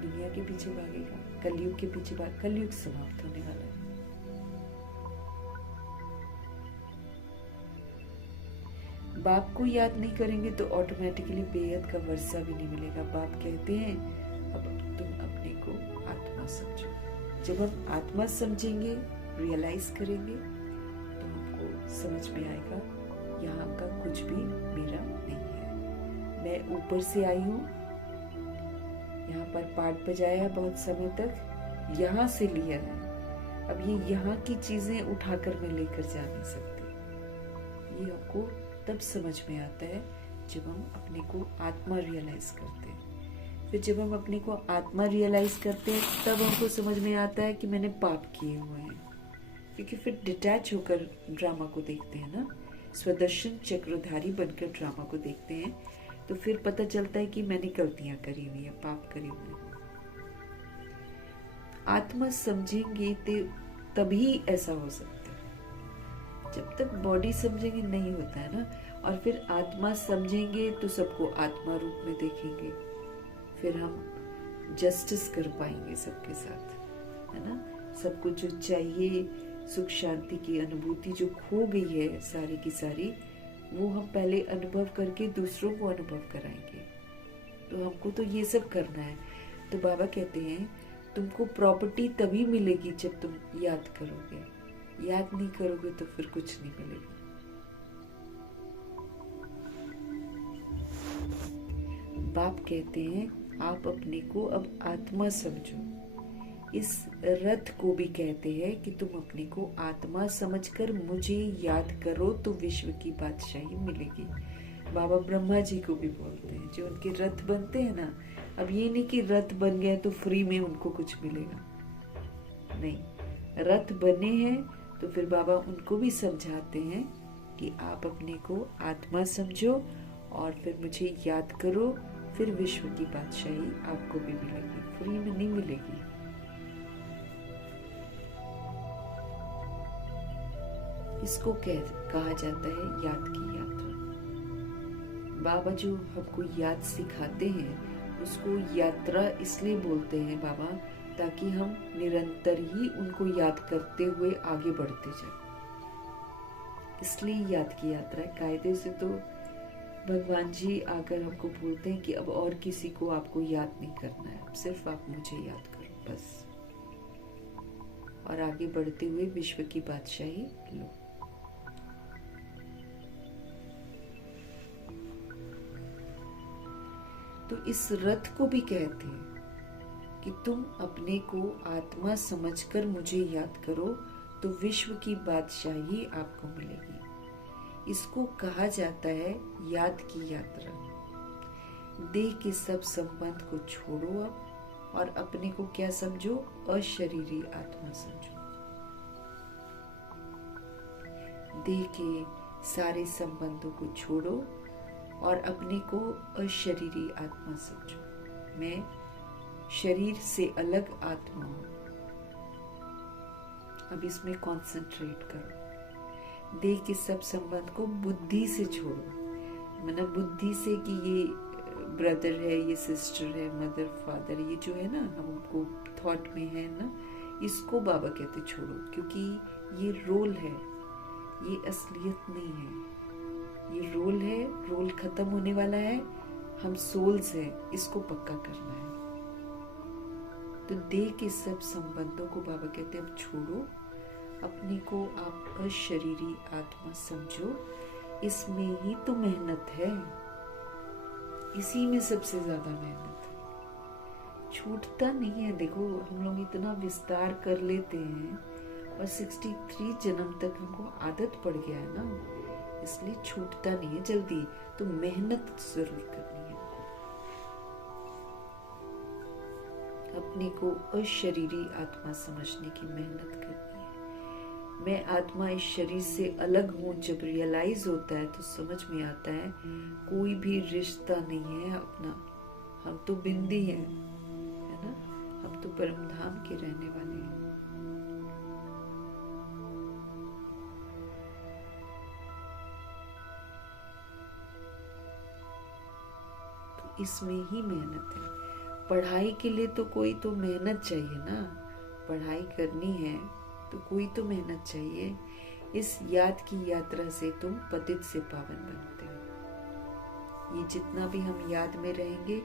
दुनिया के पीछे भागेगा, कलयुग के पीछे भाग। कलयुग समाप्त होने वाला है। बाप को याद नहीं करेंगे तो ऑटोमेटिकली बेहद का वर्षा भी नहीं मिलेगा। बाप कहते हैं अब तुम अपने को आत्मा समझो। जब हम आत्मा समझेंगे, रियलाइज करेंगे तो हमको समझ में आएगा यहाँ का कुछ भी मेरा नहीं है। मैं ऊपर से आई हूँ, यहाँ पर पाठ बजाया बहुत समय तक, यहाँ से लिया है। अब ये यहाँ की चीजें उठाकर मैं लेकर जा नहीं सकती। ये आपको तब समझ में आता है जब हम अपने को आत्मा रियलाइज करते हैं। फिर जब हम अपने को आत्मा रियलाइज करते हैं तब हमको समझ में आता है कि मैंने पाप किए हुए हैं। क्योंकि फिर डिटैच होकर ड्रामा को देखते हैं ना, स्वदर्शन चक्रधारी बनकर ड्रामा को देखते हैं, तो फिर पता चलता है कि मैंने गलतियां करी हुई है, पाप करे हुए हैं। आत्मा समझेंगे तो तभी ऐसा हो सकता है। जब तक बॉडी समझेंगे नहीं होता है ना। और फिर आत्मा समझेंगे तो सबको आत्मा रूप में देखेंगे, फिर हम जस्टिस कर पाएंगे सबके साथ, है ना। सबको जो चाहिए, सुख शांति की अनुभूति जो खो गई है सारी की सारी, वो हम पहले अनुभव करके दूसरों को अनुभव कराएंगे। तो हमको तो ये सब करना है। तो बाबा कहते हैं तुमको प्रॉपर्टी तभी मिलेगी जब तुम याद करोगे। याद नहीं करोगे तो फिर कुछ नहीं मिलेगा। बाप कहते हैं आप अपने को अब आत्मा समझो। इस रथ को भी कहते हैं कि तुम अपने को आत्मा समझकर मुझे याद करो तो विश्व की बादशाही मिलेगी। बाबा ब्रह्मा जी को भी बोलते हैं, जो उनके रथ बनते हैं ना। अब ये नहीं कि रथ बन गए तो फ्री में उनको कुछ मिलेगा, नहीं। रथ बने हैं तो फिर बाबा उनको भी समझाते हैं कि आप अपने को आत्मा समझो और फिर मुझे याद करो, फिर विश्व की बादशाही आपको भी मिलेगी, फ्री में नहीं मिलेगी। इसको कहा जाता है याद की यात्रा। बाबा जो हमको याद सिखाते हैं उसको यात्रा इसलिए बोलते हैं बाबा, ताकि हम निरंतर ही उनको याद करते हुए आगे बढ़ते जाएं। इसलिए याद की यात्रा है। कायदे से तो भगवान जी आकर हमको बोलते हैं कि अब और किसी को आपको याद नहीं करना है, अब सिर्फ आप मुझे याद करो बस, और आगे बढ़ते हुए विश्व की बादशाही लो। तो इस रथ को भी कहते हैं कि तुम अपने को आत्मा समझकर मुझे याद करो तो विश्व की बादशाही आपको मिलेगी। इसको कहा जाता है याद की यात्रा। देह के सब संबंध को छोड़ो अब और अपने को क्या समझो? अशरीरी आत्मा समझो। देह के सारे संबंधों को छोड़ो और अपने को अशरीरी आत्मा समझो। मैं शरीर से अलग आत्मा हूं। अब इसमें कंसंट्रेट करो। देह के सब संबंध को बुद्धि से छोड़ो, मतलब बुद्धि से कि ये ब्रदर है, ये सिस्टर है, मदर फादर, ये जो है ना हमको थॉट में है ना, इसको बाबा कहते छोड़ो, क्योंकि ये रोल है, ये असलियत नहीं है। ये रोल है, रोल खत्म होने वाला है, हम सोल्स हैं, इसको पक्का करना है। तो देह के सब संबंधों को बाबा कहते अब छोड़ो, अपने को आप अशरीरी आत्मा समझो। इसमें ही तो मेहनत है, इसी में सबसे ज्यादा मेहनत है। छूटता नहीं है। देखो हम लोग इतना विस्तार कर लेते हैं और 63 जन्म तक हमको आदत पड़ गया है ना, इसलिए छूटता नहीं है जल्दी। तो मेहनत जरूर करनी है, अपने को अशरीरी आत्मा समझने की मेहनत करनी है। मैं आत्मा इस शरीर से अलग हूँ जब रियलाइज होता है तो समझ में आता है कोई भी रिश्ता नहीं है अपना। हम तो बिंदी हैं, है ना, हम तो परम धाम के रहने वाले हैं। तो इसमें ही मेहनत है। पढ़ाई के लिए तो कोई तो मेहनत चाहिए ना, पढ़ाई करनी है तो कोई तो मेहनत चाहिए। इस याद की यात्रा से तुम पतित से पावन बनते हो। ये जितना भी हम याद में रहेंगे,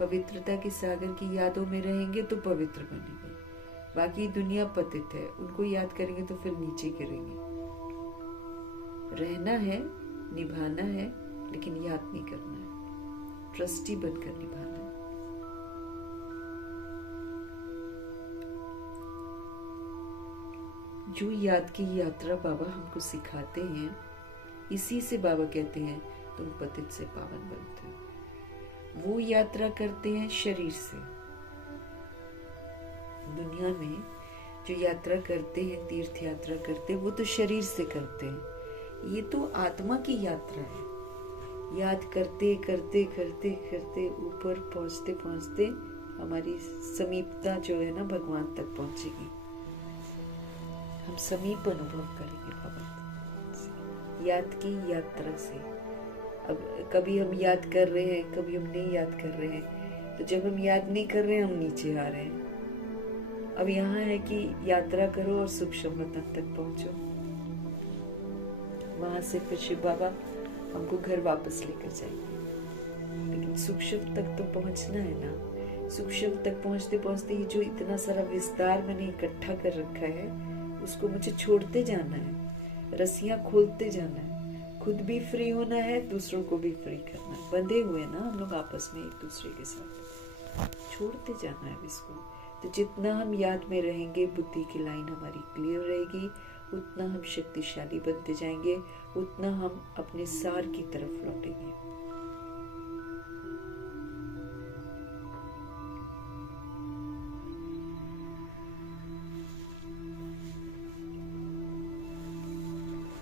पवित्रता के सागर की यादों में रहेंगे तो पवित्र बनेंगे। बाकी दुनिया पतित है, उनको याद करेंगे तो फिर नीचे गिरेंगे। रहना है, निभाना है, लेकिन याद नहीं करना है, ट्रस्टी बनकर निभाना है। जो याद की यात्रा बाबा हमको सिखाते हैं, इसी से बाबा कहते हैं तुम पतित से पावन बनते हो। वो यात्रा करते हैं शरीर से। दुनिया में जो यात्रा करते हैं, तीर्थ यात्रा करते हैं, वो तो शरीर से करते हैं। ये तो आत्मा की यात्रा है। याद करते करते करते करते ऊपर पहुंचते पहुंचते हमारी समीपता जो है ना भगवान तक पहुंचेगी। हम समीप अनुभव करेंगे बाबा से, याद की यात्रा से। अब कभी हम याद कर रहे हैं, कभी हम नहीं याद कर रहे हैं। तो जब हम याद नहीं कर रहे हैं, हम नीचे आ रहे हैं। अब यहाँ है कि यात्रा करो और सुख संवतन तक पहुंचो। वहां से फिर शिव बाबा हमको घर वापस लेकर जाएंगे। लेकिन सूक्ष्म तक तो पहुंचना है ना। सूक्ष्म तक पहुंचते पहुंचते ही जो इतना सारा विस्तार मैंने इकट्ठा कर रखा है, उसको मुझे छोड़ते जाना है, रस्सियां खोलते जाना है। खुद भी फ्री होना है, दूसरों को भी फ्री करना है। बंधे हुए ना हम लोग आपस में एक दूसरे के साथ, छोड़ते जाना है इसको। तो जितना हम याद में रहेंगे, बुद्धि की लाइन हमारी क्लियर रहेगी, उतना हम शक्तिशाली बनते जाएंगे, उतना हम अपने सार की तरफ लौटेंगे।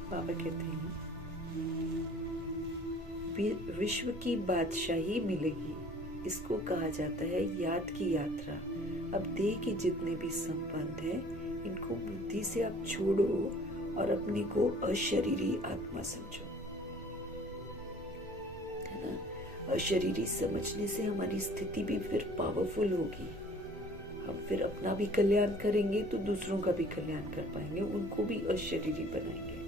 बाबा कहते हैं विश्व की बादशाही मिलेगी। इसको कहा जाता है याद की यात्रा। अब देह के जितने भी संबंध है, इनको बुद्धि से आप छोड़ो और अपने को अशरीरी आत्मा समझो, है ना। अशरीरी समझने से हमारी स्थिति भी फिर पावरफुल होगी। हम फिर अपना भी कल्याण करेंगे तो दूसरों का भी कल्याण कर पाएंगे, उनको भी अशरीरी बनाएंगे।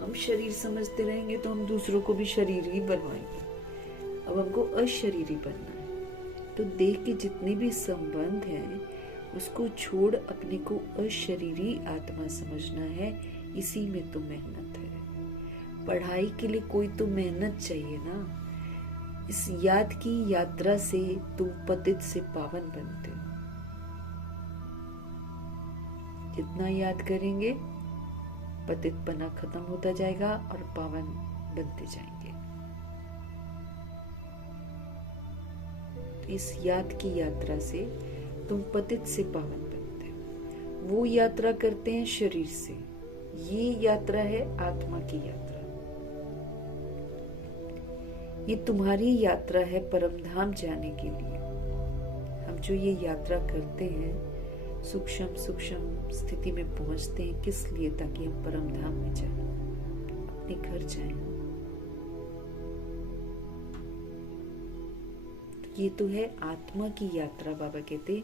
हम शरीर समझते रहेंगे तो हम दूसरों को भी शरीर ही बनवाएंगे। अब हमको अशरीरी बनना है। तो देह के जितने भी संबंध हैं, उसको छोड़ अपने को अशरीरी आत्मा समझना है। इसी में तो मेहनत है। पढ़ाई के लिए कोई तो मेहनत चाहिए ना। इस याद की यात्रा से तुम पतित से पावन बनते हो। जितना याद करेंगे पतितपना खत्म होता जाएगा और पावन बनते जाएंगे। तो इस याद की यात्रा से तुम पतित से पावन बनते हो। वो यात्रा करते हैं शरीर से, ये यात्रा है आत्मा की यात्रा। ये तुम्हारी यात्रा है परम धाम जाने के लिए। हम जो ये यात्रा करते हैं, सूक्ष्म सूक्ष्म स्थिति में पहुंचते हैं, किस लिए? ताकि हम परम धाम में जाएं, अपने घर जाएं। तो ये तो है आत्मा की यात्रा। बाबा कहते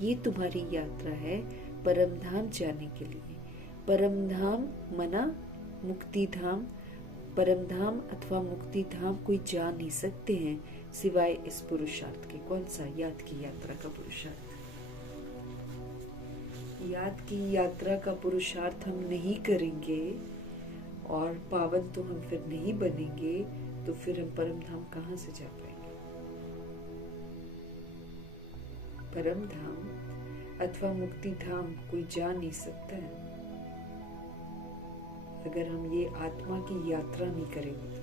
ये तुम्हारी यात्रा है परम धाम जाने के लिए। परम धाम मना मुक्ति धाम। परम धाम अथवा मुक्ति धाम कोई जा नहीं सकते हैं सिवाय इस पुरुषार्थ के। कौन सा? याद की यात्रा का पुरुषार्थ। याद की यात्रा का पुरुषार्थ हम नहीं करेंगे और पावन तो हम फिर नहीं बनेंगे, तो फिर हम परम धाम कहाँ से जा पाएंगे? परम धाम अथवा मुक्ति धाम कोई जा नहीं सकता है अगर हम ये आत्मा की यात्रा नहीं करेंगे।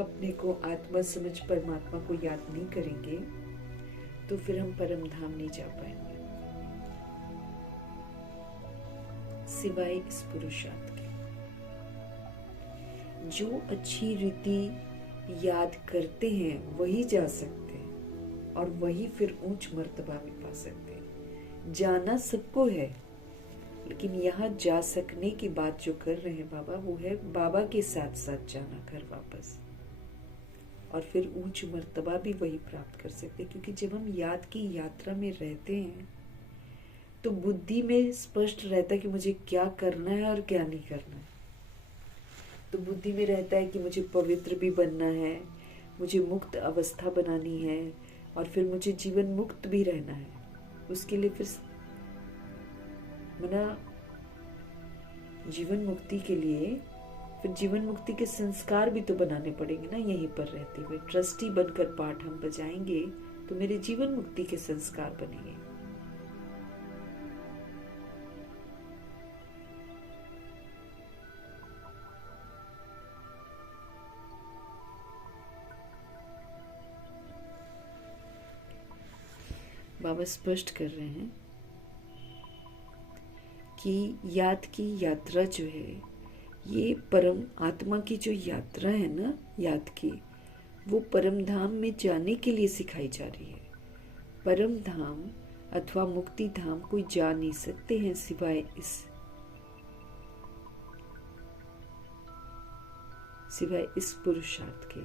अपने को आत्मा समझ परमात्मा को याद नहीं करेंगे तो फिर हम परम धाम नहीं जा पाएंगे सिवाय इस पुरुषार्थ के। जो अच्छी रीति याद करते हैं वही जा सकते हैं और वही फिर ऊंच मर्तबा में पा सकते हैं। जाना सबको है, लेकिन यहाँ जा सकने की बात जो कर रहे हैं बाबा, वो है बाबा के साथ साथ जाना घर वापस, और फिर ऊंच मर्तबा भी वही प्राप्त कर सकते। क्योंकि जब हम याद की यात्रा में रहते हैं तो बुद्धि में स्पष्ट रहता है कि मुझे क्या करना है और क्या नहीं करना है। तो बुद्धि में रहता है कि मुझे पवित्र भी बनना है, मुझे मुक्त अवस्था बनानी है, और फिर मुझे जीवन मुक्त भी रहना है। उसके लिए फिर मना जीवन मुक्ति के लिए फिर जीवन मुक्ति के संस्कार भी तो बनाने पड़ेंगे ना। यहीं पर रहते हुए ट्रस्टी बनकर पाठ हम बजाएंगे तो मेरे जीवन मुक्ति के संस्कार बनेंगे। बाबा स्पष्ट कर रहे हैं कि याद की यात्रा जो है, ये परम आत्मा की जो यात्रा है ना याद की, वो परम धाम में जाने के लिए सिखाई जा रही है। परम धाम अथवा मुक्ति धाम कोई जा नहीं सकते हैं सिवाय इस पुरुषार्थ के।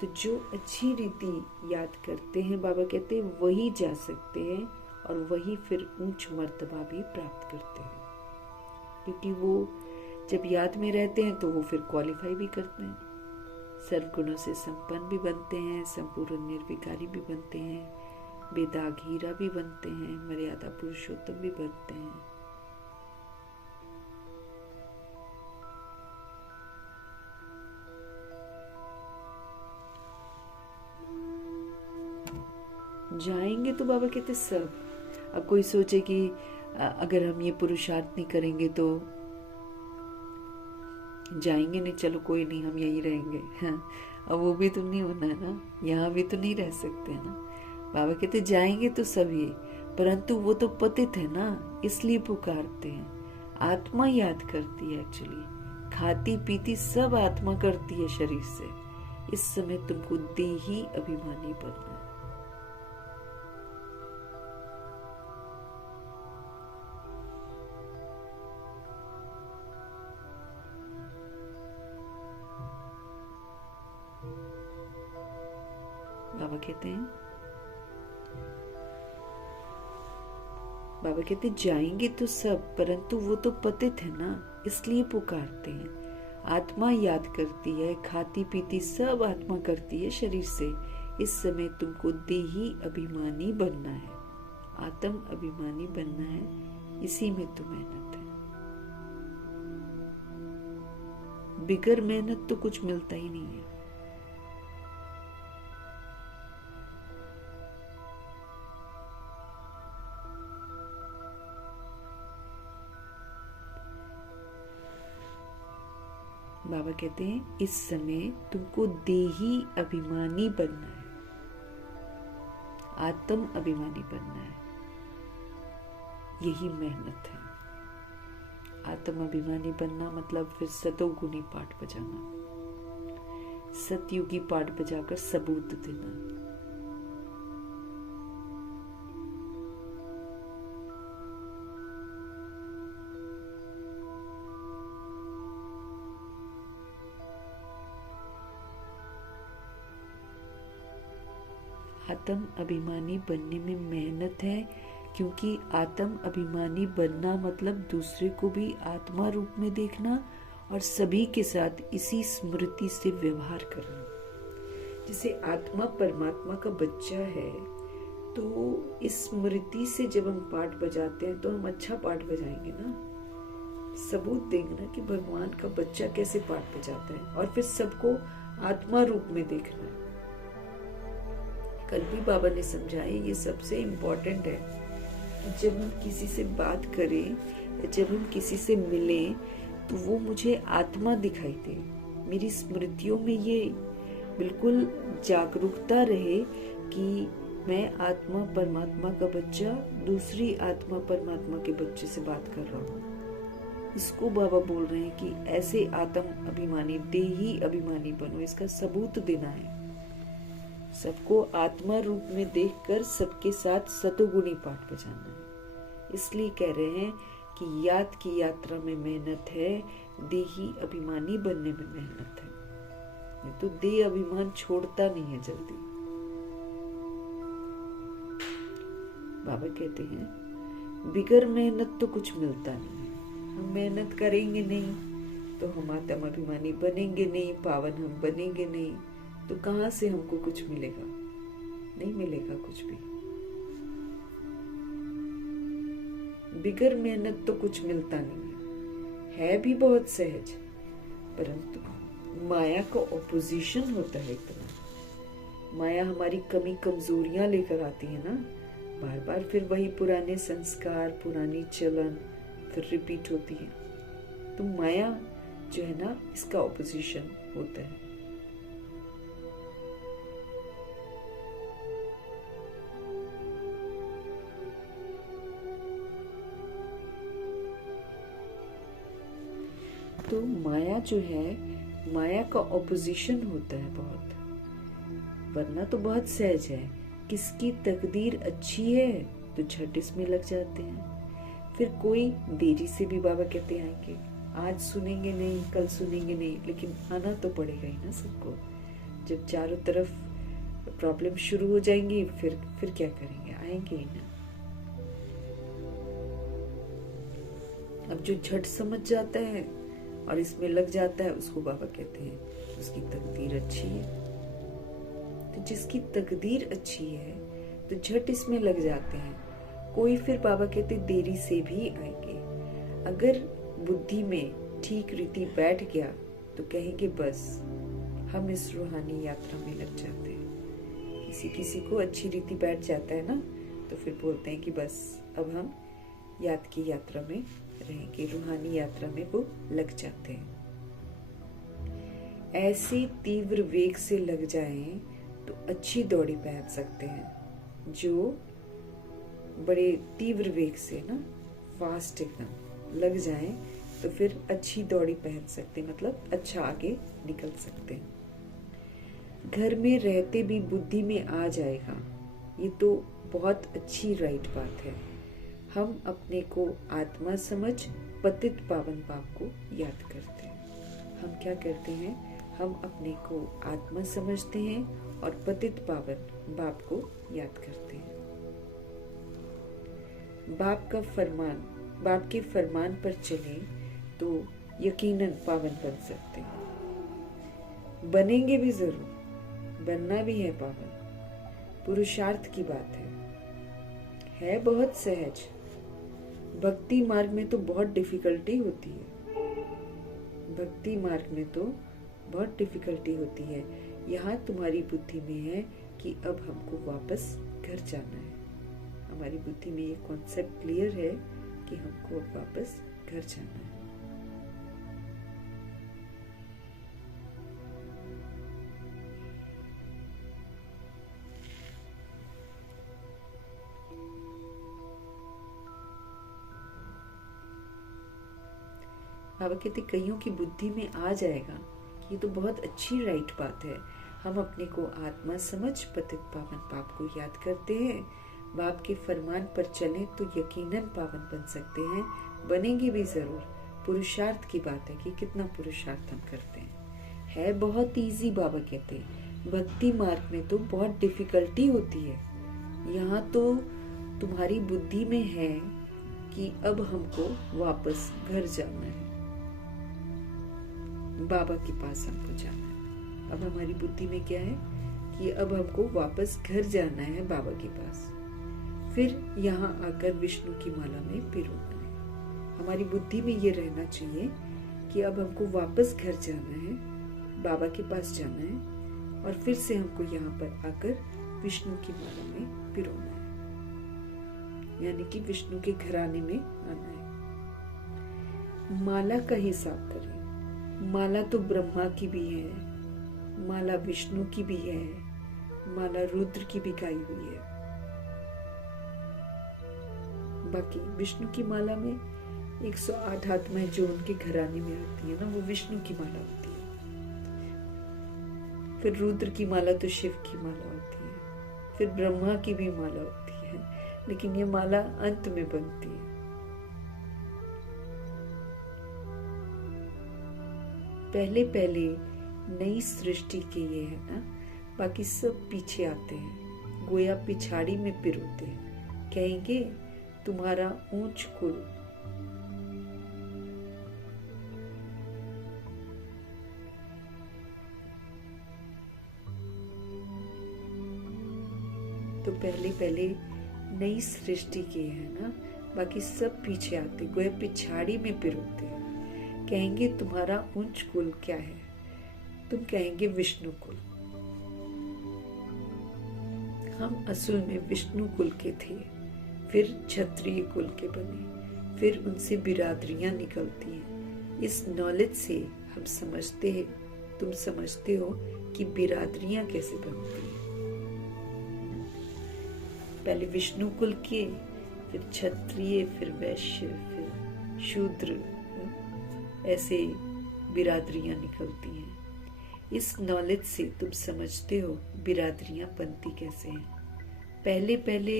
तो जो अच्छी रीति याद करते हैं, बाबा कहते हैं वही जा सकते हैं और वही फिर ऊंच मर्तबा भी प्राप्त करते हैं। क्योंकि वो जब याद में रहते हैं तो वो फिर क्वालिफाई भी करते हैं, सर्व गुणों से संपन्न भी बनते हैं, संपूर्ण निर्विकारी भी बनते हैं, बेदाग हीरा भी बनते हैं, मर्यादा पुरुषोत्तम भी बनते हैं। जाएंगे तो बाबा कहते सब। अब कोई सोचे कि अगर हम ये पुरुषार्थ नहीं करेंगे तो जाएंगे नहीं, चलो कोई नहीं हम यहीं रहेंगे। हाँ, अब वो भी तो नहीं होना है ना, यहाँ भी तो नहीं रह सकते ना। बाबा कहते जाएंगे तो सब ये, परंतु वो तो पतित है ना, इसलिए पुकारते हैं। आत्मा याद करती है एक्चुअली, खाती पीती सब आत्मा करती है शरीर से। इस समय तुमको देही अभिमानी बनना है। बाबा कहते जाएंगे तो सब, परंतु वो तो पतित है ना, इसलिए पुकारते हैं। आत्मा याद करती है, खाती पीती सब आत्मा करती है शरीर से। इस समय तुमको देही अभिमानी बनना है, आत्म अभिमानी बनना है। इसी में तो मेहनत है। बिगर मेहनत तो कुछ मिलता ही नहीं है। बाबा कहते हैं इस समय तुमको देही अभिमानी बनना है, आत्म अभिमानी बनना है। यही मेहनत है। आत्म अभिमानी बनना मतलब फिर सतोगुनी पाठ बजाना, सतयुगी पाठ बजाकर सबूत देना। आत्म अभिमानी बनने में मेहनत है, क्योंकि आत्म अभिमानी बनना मतलब दूसरे को भी आत्मा रूप में देखना और सभी के साथ इसी स्मृति से व्यवहार करना। जैसे आत्मा परमात्मा का बच्चा है, तो इस स्मृति से जब हम पाठ बजाते हैं तो हम अच्छा पाठ बजाएंगे ना, सबूत देंगे ना कि भगवान का बच्चा कैसे पाठ बजाता है, और फिर सबको आत्मा रूप में देखना है। कल भी बाबा ने समझाया, ये सबसे इम्पोर्टेंट है। जब हम किसी से बात करें, जब हम किसी से मिलें, तो वो मुझे आत्मा दिखाई दे, मेरी स्मृतियों में ये बिल्कुल जागरूकता रहे कि मैं आत्मा परमात्मा का बच्चा दूसरी आत्मा परमात्मा के बच्चे से बात कर रहा हूँ। इसको बाबा बोल रहे हैं कि ऐसे आत्म अभिमानी, देही अभिमानी बनो। इसका सबूत देना है, सबको आत्मा रूप में देखकर सबके साथ सतोगुणी पाठ बजाना है। इसलिए कह रहे हैं कि याद की यात्रा में मेहनत है, देही अभिमानी बनने में मेहनत है। नहीं तो देह अभिमान छोड़ता नहीं है जल्दी। बाबा कहते हैं बिगर मेहनत तो कुछ मिलता नहीं है। हम मेहनत करेंगे नहीं तो हम आत्म अभिमानी बनेंगे नहीं, पावन हम बनेंगे नहीं, तो कहां से हमको कुछ मिलेगा? नहीं मिलेगा कुछ भी। बिगर मेहनत तो कुछ मिलता नहीं है भी बहुत सहज, परंतु माया का ऑपोजिशन होता है एकदम। माया हमारी कमी कमजोरियां लेकर आती है ना, बार बार फिर वही पुराने संस्कार, पुरानी चलन फिर रिपीट होती है। तो माया जो है ना, इसका ऑपोजिशन होता है। तो माया जो है, माया का ऑपोजिशन होता है बहुत। वरना तो बहुत सहज है, किसकी तकदीर अच्छी है तो झट इसमें लग जाते हैं। फिर कोई देरी से भी बाबा कहते आएंगे, आज सुनेंगे नहीं, कल सुनेंगे नहीं, लेकिन आना तो पड़ेगा ही ना सबको। जब चारों तरफ प्रॉब्लम शुरू हो जाएंगी, फिर क्या करेंगे? आएंगे ही ना। अब जो झट समझ जाता है और इसमें लग जाता है, उसको बाबा कहते हैं उसकी तकदीर अच्छी है। तो जिसकी तकदीर अच्छी है तो झट इसमें लग जाते हैं। कोई फिर बाबा कहते देरी से भी आएंगे। अगर बुद्धि में ठीक रीति बैठ गया तो कहेंगे बस हम इस रूहानी यात्रा में लग जाते हैं। किसी किसी को अच्छी रीति बैठ जाता है ना, तो फिर बोलते हैं कि बस अब हम याद की यात्रा में रहेंगे, रूहानी यात्रा में वो लग जाते हैं। ऐसे तीव्र वेग से लग जाएं तो अच्छी दौड़ी पहन सकते हैं। जो बड़े तीव्र वेग से ना, फास्ट एकदम लग जाएं तो फिर अच्छी दौड़ी पहन सकते हैं, मतलब अच्छा आगे निकल सकते हैं। घर में रहते भी बुद्धि में आ जाएगा, ये तो बहुत अच्छी राइट बात है। हम अपने को आत्मा समझ पतित पावन बाप को याद करते हैं। हम क्या करते हैं? हम अपने को आत्मा समझते हैं और पतित पावन बाप को याद करते हैं। बाप के फरमान पर चले तो यकीनन पावन बन सकते हैं। बनेंगे भी जरूर, बनना भी है पावन, पुरुषार्थ की बात है बहुत सहज। भक्ति मार्ग में तो बहुत डिफिकल्टी होती है। भक्ति मार्ग में तो बहुत डिफिकल्टी होती है। यहाँ तुम्हारी बुद्धि में है कि अब हमको वापस घर जाना है। हमारी बुद्धि में ये कॉन्सेप्ट क्लियर है कि हमको अब वापस घर जाना है। बाबा कहते कईयों की बुद्धि में आ जाएगा, ये तो बहुत अच्छी राइट बात है, हम अपने को आत्मा समझ पतित पावन पाप को याद करते हैं, बाप के फरमान पर चलें तो यकीनन पावन बन सकते हैं, बनेंगे भी जरूर। पुरुषार्थ की बात है कि कितना पुरुषार्थ हम करते हैं। है बहुत इजी, बाबा कहते हैं भक्ति मार्ग में तो बहुत डिफिकल्टी होती है। यहाँ तो तुम्हारी बुद्धि में है कि अब हमको वापस घर जाना है, बाबा के पास हमको जाना है। अब हमारी बुद्धि में क्या है कि अब हमको वापस घर जाना है बाबा के पास, फिर यहाँ आकर विष्णु की माला में पिरोना है। हमारी बुद्धि में ये रहना चाहिए कि अब हमको वापस घर जाना है, बाबा के पास जाना है, और फिर से हमको यहाँ पर आकर विष्णु की माला में पिरोना है, यानी कि विष्णु के घराने में आना है। माला का हिसाब करें, माला तो ब्रह्मा की भी है, माला विष्णु की भी है, माला रुद्र की भी गाई हुई है। बाकी विष्णु की माला में 108 आत्माएं जो उनके घराने में आती है ना, वो विष्णु की माला होती है। फिर रुद्र की माला तो शिव की माला होती है, फिर ब्रह्मा की भी माला होती है, लेकिन ये माला अंत में बनती है। पहले पहले नई सृष्टि के ये है ना, बाकी सब पीछे आते हैं, गोया पिछाड़ी में पिरोते हैं, कहेंगे तुम्हारा ऊंच कुल। तो पहले पहले नई सृष्टि के है ना, बाकी सब पीछे आते, गोया पिछाड़ी में पिरोते हैं, कहेंगे तुम्हारा ऊंच कुल क्या है, तुम कहेंगे विष्णु कुल। हम असल में विष्णु कुल के थे, फिर क्षत्रिय कुल के बने, फिर उनसे बिरादरियां निकलती हैं। इस नॉलेज से हम समझते हैं, तुम समझते हो कि बिरादरियां कैसे बनती हैं। पहले विष्णु कुल के, फिर क्षत्रिय, फिर वैश्य, फिर शूद्र, ऐसे बिरादरियां निकलती हैं। इस नॉलेज से तुम समझते हो बिरादरियां बनती कैसे हैं। पहले पहले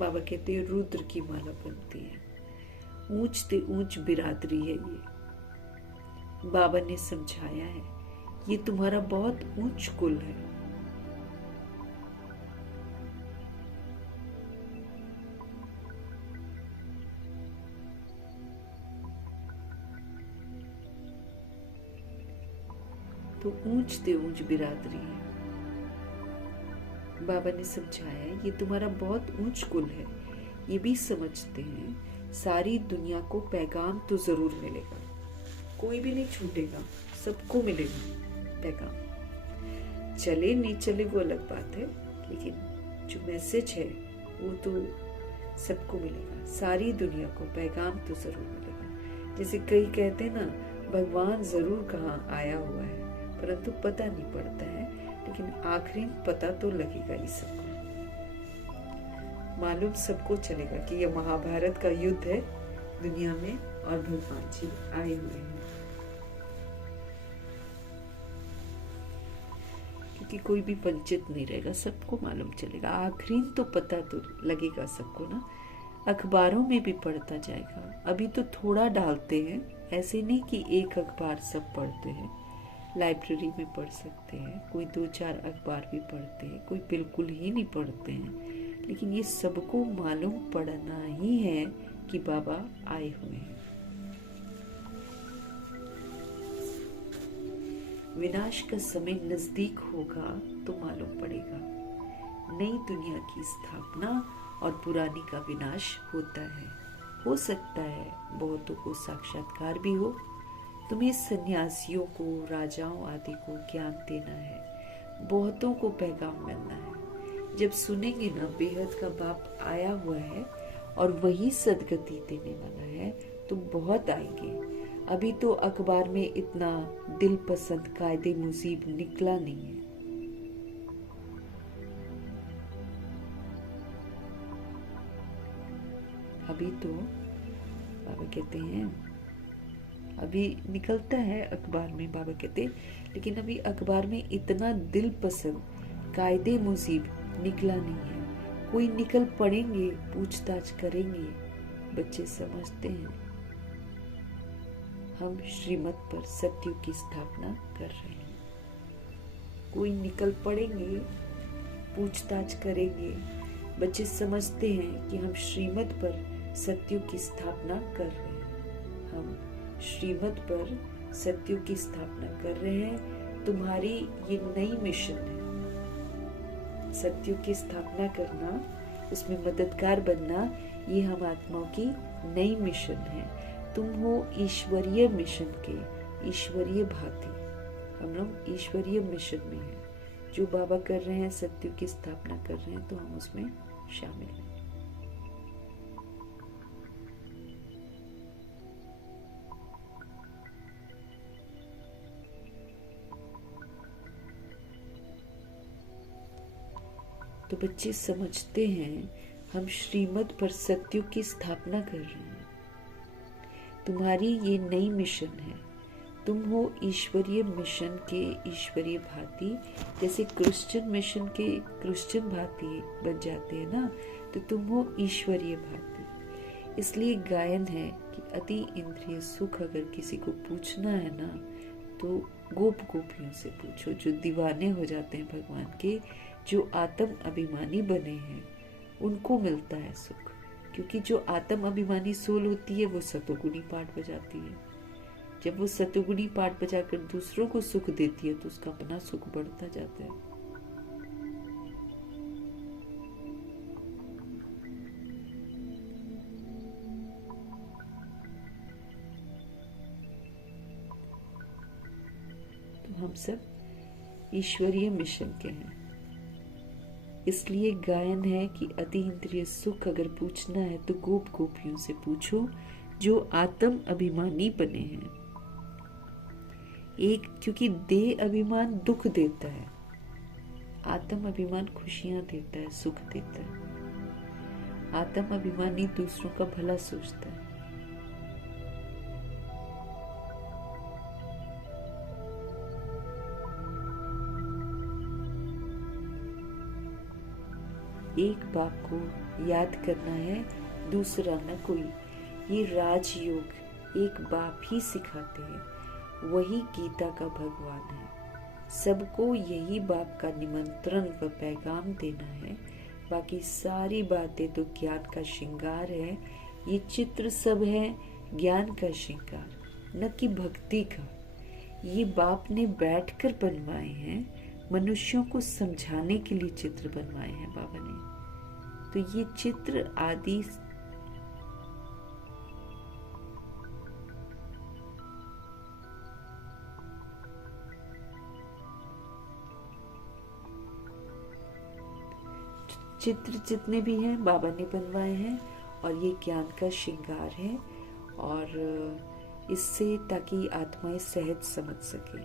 बाबा कहते हैं रुद्र की माला बनती है, ऊंच से ऊंच बिरादरी है ये। बाबा ने समझाया है ये तुम्हारा बहुत ऊंच कुल है। तो ऊंच से ऊंच बिरादरी है। बाबा ने समझाया ये तुम्हारा बहुत ऊंच कुल है। ये भी समझते हैं सारी दुनिया को पैगाम तो जरूर मिलेगा, कोई भी नहीं छूटेगा, सबको मिलेगा पैगाम। चले नहीं चले वो अलग बात है, लेकिन जो मैसेज है वो तो सबको मिलेगा। सारी दुनिया को पैगाम तो जरूर मिलेगा। जैसे कई कहते हैं ना, भगवान जरूर कहाँ आया हुआ है, परंतु पता नहीं पड़ता है, लेकिन आखिरी पता तो लगेगा ही सबको। मालूम सबको चलेगा कि यह महाभारत का युद्ध है दुनिया में और भगवान जी आए हुए हैं। क्योंकि कोई भी वंचित नहीं रहेगा, सबको मालूम चलेगा। आखिरी तो पता तो लगेगा सबको ना, अखबारों में भी पढ़ता जाएगा। अभी तो थोड़ा डालते हैं, ऐसे नहीं कि एक अखबार सब पढ़ते हैं। लाइब्रेरी में पढ़ सकते हैं, कोई 2-4 अखबार भी पढ़ते हैं, कोई बिल्कुल ही नहीं पढ़ते हैं, लेकिन ये सबको मालूम पड़ना ही है कि बाबा आए हुए हैं। विनाश का समय नजदीक होगा तो मालूम पड़ेगा। नई दुनिया की स्थापना और पुरानी का विनाश होता है। हो सकता है बहुतों को साक्षात्कार भी हो। तुम्हें सन्यासियों को, राजाओं आदि को ज्ञान देना है, बहुतों को पैगाम मिलना है। जब सुनेंगे ना बेहद का बाप आया हुआ है और वही सदगति देने वाला है, तो बहुत आएंगे। अभी तो अखबार में इतना दिल पसंद कायदे मुजीब निकला नहीं है। अभी तो बाबा कहते हैं अभी निकलता है अखबार में, बाबा कहते, लेकिन अभी अखबार में इतना दिल पसंद कायदे मुजीब निकला नहीं है। कोई निकल पड़ेंगे, पूछताछ करेंगे, बच्चे समझते हैं हम श्रीमत पर सत्युग की स्थापना कर रहे हैं। कोई निकल पड़ेंगे, पूछताछ करेंगे, बच्चे समझते हैं कि हम श्रीमत पर सत्युग की स्थापना कर रहे हैं। हम श्रीमत पर सत्युग की स्थापना कर रहे हैं। तुम्हारी ये नई मिशन है, सत्युग की स्थापना करना, उसमें मददगार बनना, ये हम आत्माओं की नई मिशन है। तुम हो ईश्वरीय मिशन के ईश्वरीय भांति। हम लोग ईश्वरीय मिशन में हैं। जो बाबा कर रहे हैं, सत्युग की स्थापना कर रहे हैं, तो हम उसमें शामिल हैं। तो बच्चे समझते हैं हम श्रीमत पर सत्युग की स्थापना कर रहे हैं। तुम्हारी ये नई मिशन है। तुम हो ईश्वरीय मिशन के ईश्वरीय भांति। जैसे क्रिश्चियन मिशन के क्रिश्चियन भांति बन जाते हैं ना, तो तुम हो ईश्वरीय भांति। इसलिए गायन है कि अति इंद्रिय सुख अगर किसी को पूछना है ना, तो गोप गोपियों से पूछो, जो दीवाने हो जाते हैं भगवान के, जो आत्म अभिमानी बने हैं, उनको मिलता है सुख। क्योंकि जो आत्म अभिमानी सोल होती है, वो सतोगुणी पाठ बजाती है। जब वो सतोगुणी पाठ बजाकर दूसरों को सुख देती है, तो उसका अपना सुख बढ़ता जाता है। तो हम सब ईश्वरीय मिशन के हैं। इसलिए गायन है कि अति इंद्रिय सुख अगर पूछना है, तो गोप गोपियों से पूछो, जो आत्म अभिमानी बने हैं। एक, क्योंकि देह अभिमान दुख देता है, आत्म अभिमान खुशियां देता है, सुख देता है। आत्म अभिमानी दूसरों का भला सोचता है। एक बाप को याद करना है, दूसरा न कोई। ये राजयोग एक बाप ही सिखाते हैं, वही गीता का भगवान है। सबको यही बाप का निमंत्रण व पैगाम देना है। बाकी सारी बातें तो ज्ञान का श्रृंगार है। ये चित्र सब है ज्ञान का श्रृंगार, न कि भक्ति का। ये बाप ने बैठकर बनवाए हैं, मनुष्यों को समझाने के लिए चित्र बनवाए हैं बाबा ने। तो ये चित्र आदि चित्र जितने भी हैं बाबा ने बनवाए हैं, और ये ज्ञान का श्रृंगार है। और इससे ताकि आत्माएं सहज समझ सके।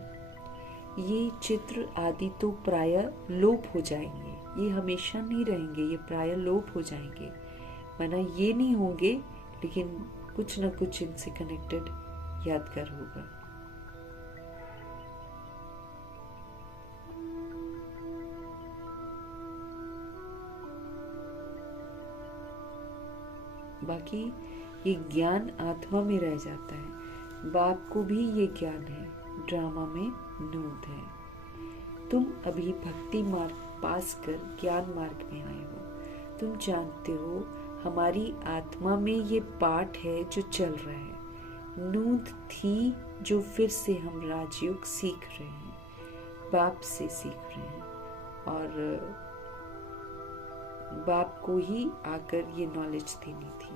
ये चित्र आदि तो प्रायः लोप हो जाएंगे, ये हमेशा नहीं रहेंगे, ये प्रायः लोप हो जाएंगे। माना ये नहीं होंगे, लेकिन कुछ न कुछ इनसे कनेक्टेड यादगार होगा। बाकी ये ज्ञान आत्मा में रह जाता है। बाप को भी ये ज्ञान है, ड्रामा में नूद है। तुम अभी भक्ति मार्ग पास कर ज्ञान मार्ग में आए हो। तुम जानते हो हमारी आत्मा में ये पाठ है जो चल रहा है। नूद थी जो फिर से हम राजयोग सीख रहे हैं, बाप से सीख रहे हैं। और बाप को ही आकर ये नॉलेज देनी थी।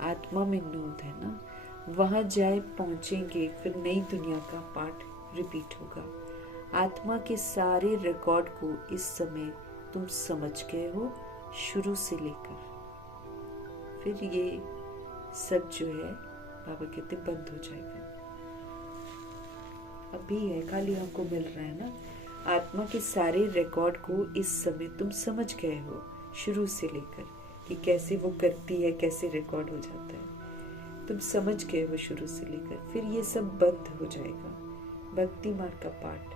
आत्मा में नूद है ना, वहां जाए पहुंचेंगे, फिर नई दुनिया का पाठ रिपीट होगा। आत्मा के सारे रिकॉर्ड को इस समय तुम समझ गए हो, शुरू से लेकर। फिर ये सब जो है बाबा कहते बंद हो जाएगा। अभी है, खाली हमको मिल रहा है ना। आत्मा के सारे रिकॉर्ड को इस समय तुम समझ गए हो, शुरू से लेकर, कि कैसे वो करती है, कैसे रिकॉर्ड हो जाता है। तुम समझ गए हो शुरू से लेकर, फिर ये सब बंद हो जाएगा। भक्ति मार्ग का पाठ।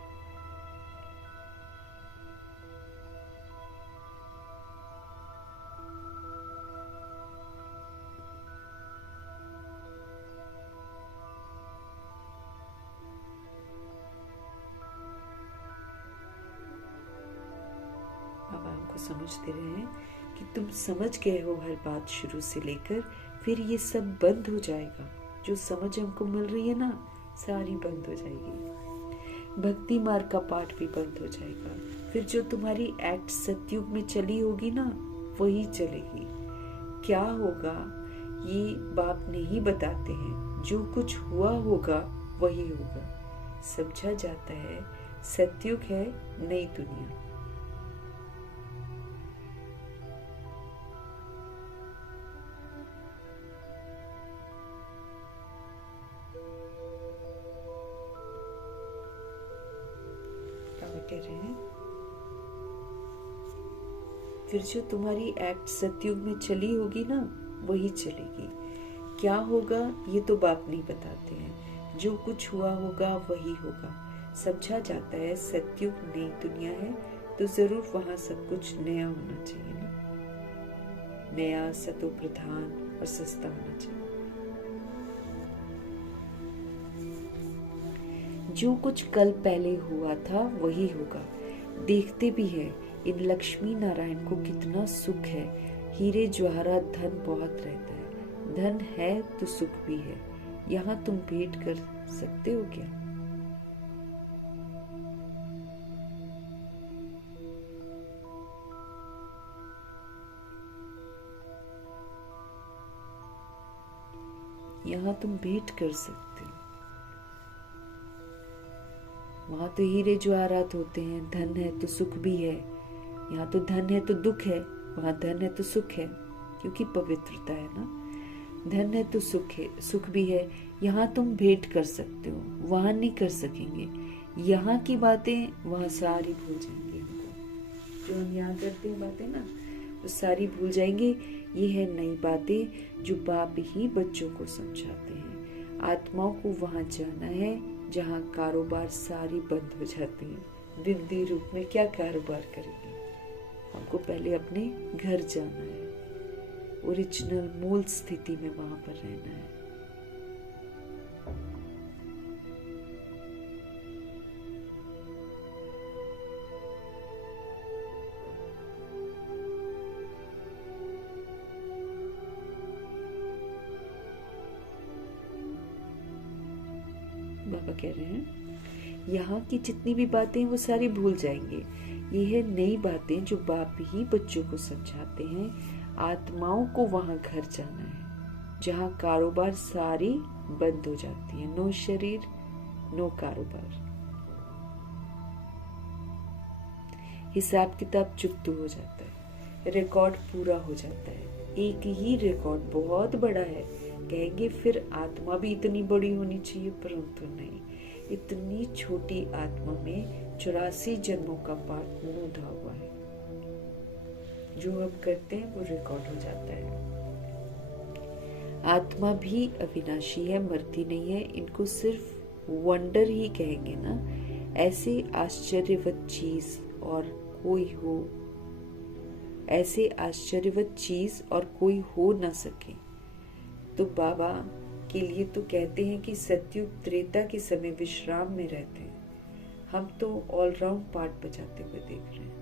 बाबा हमको समझते रहे कि तुम समझ गए हो हर बात शुरू से लेकर, फिर ये सब बंद हो जाएगा। जो समझ हमको मिल रही है ना, सारी बंद हो जाएगी। भक्ति मार्ग का पाठ भी बंद हो जाएगा। फिर जो तुम्हारी एक्ट सतयुग में चली होगी ना, वही चलेगी। क्या होगा ये बाप नहीं बताते हैं, जो कुछ हुआ होगा वही होगा। समझा जाता है सतयुग है नई दुनिया। कह रहे हैं फिर जो तुम्हारी एक्ट सतयुग में चली होगी ना, वही चलेगी। क्या होगा ये तो बाप नहीं बताते हैं, जो कुछ हुआ होगा वही होगा। समझा जाता है सतयुग नई दुनिया है, तो जरूर वहां सब कुछ नया होना चाहिए ना। नया, सतो प्रधान और सस्ता होना चाहिए। जो कुछ कल पहले हुआ था वही होगा। देखते भी हैं इन लक्ष्मी नारायण को कितना सुख है। हीरे जवाहरात धन बहुत रहता है। धन है तो सुख भी है। यहाँ तुम भेंट कर सकते हो क्या? यहाँ तुम भेंट कर सकते हो। वहां तो हीरे जवाहरात होते हैं, धन है तो सुख भी है। यहाँ तो धन है तो दुख है, वहां धन है तो सुख है, क्योंकि पवित्रता है ना। धन है तो सुख है, सुख भी है। यहाँ तुम भेंट कर सकते हो, वहां नहीं कर सकेंगे। यहाँ की बातें वहां सारी भूल जाएंगे। हमको जो हम यहाँ करते हैं बातें ना, वो सारी भूल जाएंगे। ये है नई बातें जो बाप ही बच्चों को समझाते हैं। आत्माओं को वहां जाना है जहाँ कारोबार सारी बंद हो जाती है। रिद्धि रूप में क्या कारोबार करेंगे? हमको पहले अपने घर जाना है, ओरिजिनल मूल स्थिति में वहां पर रहना है। बाबा कह रहे हैं यहाँ की जितनी भी बातें वो सारी भूल जाएंगे। ये है नई बातें जो बाप ही बच्चों को समझाते हैं। आत्माओं को वहां घर जाना है जहाँ कारोबार सारी बंद हो जाती है। नो शरीर, नो कारोबार। हिसाब किताब चुकता हो जाता है, रिकॉर्ड पूरा हो जाता है। एक ही रिकॉर्ड बहुत बड़ा है। कहेंगे फिर आत्मा भी इतनी बड़ी होनी चाहिए, परंतु नहीं। इतनी छोटी आत्मा में 84 जन्मों का पाठ मूंधा हुआ है। जो हम करते हैं वो रिकॉर्ड हो जाता है। आत्मा भी अविनाशी है, मरती नहीं है। इनको सिर्फ वंडर ही कहेंगे ना। ऐसे आश्चर्यवत चीज और कोई हो, ऐसे आश्चर्यवत चीज और कोई हो न सके। तो बाबा के लिए तो कहते हैं कि सतयुग त्रेता के समय विश्राम में रहते हैं। हम तो ऑलराउंड पार्ट बजाते हुए देख रहे हैं।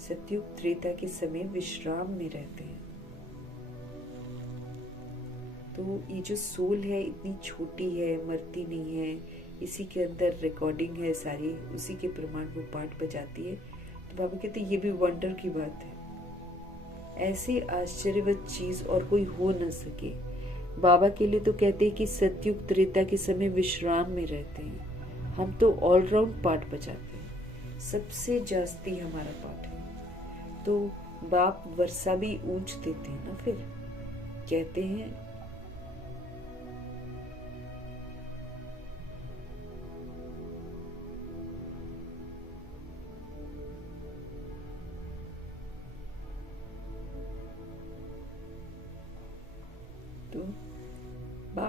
सतयुग त्रेता के समय विश्राम में रहते हैं। तो ये जो सोल है इतनी छोटी है, मरती नहीं है। इसी के अंदर रिकॉर्डिंग है सारी, उसी के प्रमाण वो पाठ बजाती है। तो बाबा कहते ये भी वंडर की बात है। ऐसी आश्चर्यवत चीज और कोई हो न सके। बाबा के लिए तो कहते हैं कि सतयुग त्रेता के समय विश्राम में रहते हैं। हम तो ऑलराउंड पाठ बजाते हैं, सबसे जास्ती हमारा पाठ है। तो बाप वर्षा भी ऊंच देते हैं ना। फिर कहते हैं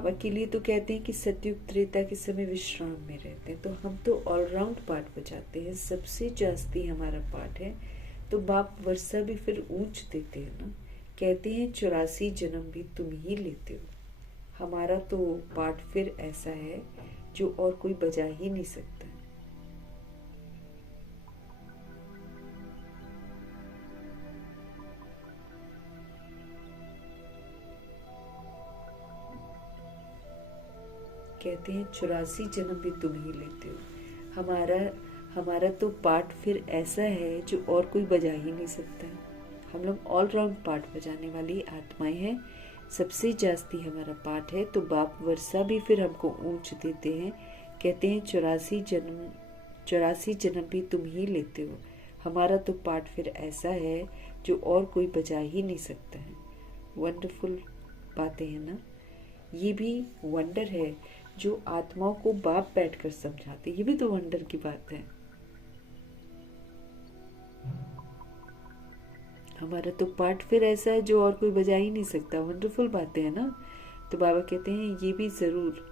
बाबा के लिए तो कहते हैं कि सतयुग त्रेता के समय विश्राम में रहते हैं, तो हम तो ऑलराउंड पाठ बजाते हैं, सबसे जास्ती हमारा पाठ है। तो बाप वर्षा भी फिर ऊंच देते हैं ना, कहते हैं 84 जन्म भी तुम ही लेते हो। हमारा तो पाठ फिर ऐसा है जो और कोई बजा ही नहीं सकता। कहते हैं 84 जन्म भी तुम ही लेते हो। हमारा तो पाठ फिर ऐसा है जो और कोई बजा ही नहीं सकता। हम लोग ऑलराउंड पाठ बजाने वाली आत्माएं हैं, सबसे जास्ती हमारा पाठ है। तो बाप वर्षा भी फिर हमको ऊंच देते हैं, कहते हैं 84 जन्म भी तुम ही लेते हो। हमारा तो पाठ फिर ऐसा है जो और कोई बजा ही नहीं सकता है। वंडरफुल बातें हैं ना। ये भी वंडर है जो आत्माओं को बाप बैठकर समझाते, ये भी तो वंडर की बात है। हमारा तो पाठ फिर ऐसा है जो और कोई बजा ही नहीं सकता। वंडरफुल बातें हैं ना। तो बाबा कहते हैं ये भी जरूर।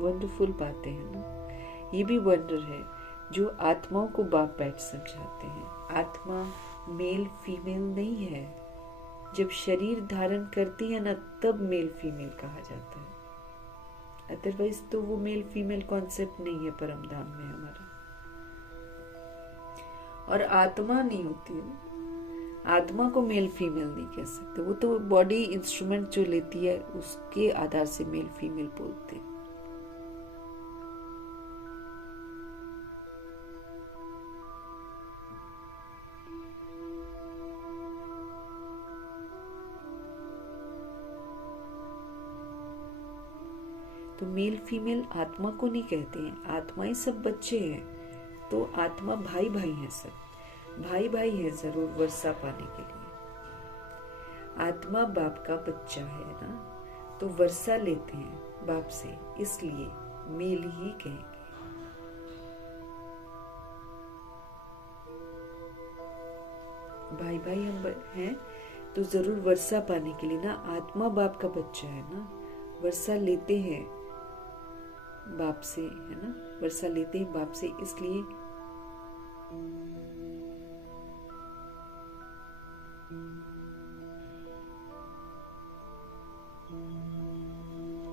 वंडरफुल बातें हैं ना। ये भी वंडर है जो आत्माओं को बाप बैठ समझाते हैं। आत्मा मेल फीमेल नहीं है। जब शरीर धारण करती है ना, तब मेल फीमेल कहा जाता है। अदरवाइज तो वो मेल फीमेल कॉन्सेप्ट नहीं है परम धाम में हमारा। और आत्मा नहीं होती है, आत्मा को मेल फीमेल नहीं कह सकते। वो तो बॉडी इंस्ट्रूमेंट जो लेती है उसके आधार से मेल फीमेल बोलते हैं। तो मेल फीमेल आत्मा को नहीं कहते हैं। आत्माएं सब बच्चे हैं, तो आत्मा भाई भाई हैं, सब भाई भाई हैं जरूर वर्षा पाने के लिए। आत्मा बाप का बच्चा है ना, तो वर्षा लेते हैं बाप से, इसलिए मेल ही कहेंगे। भाई भाई हम हैं तो जरूर वर्षा पाने के लिए ना। आत्मा बाप का बच्चा है ना, वर्षा लेते हैं बाप से, है ना। वर्षा लेते हैं बाप से, इसलिए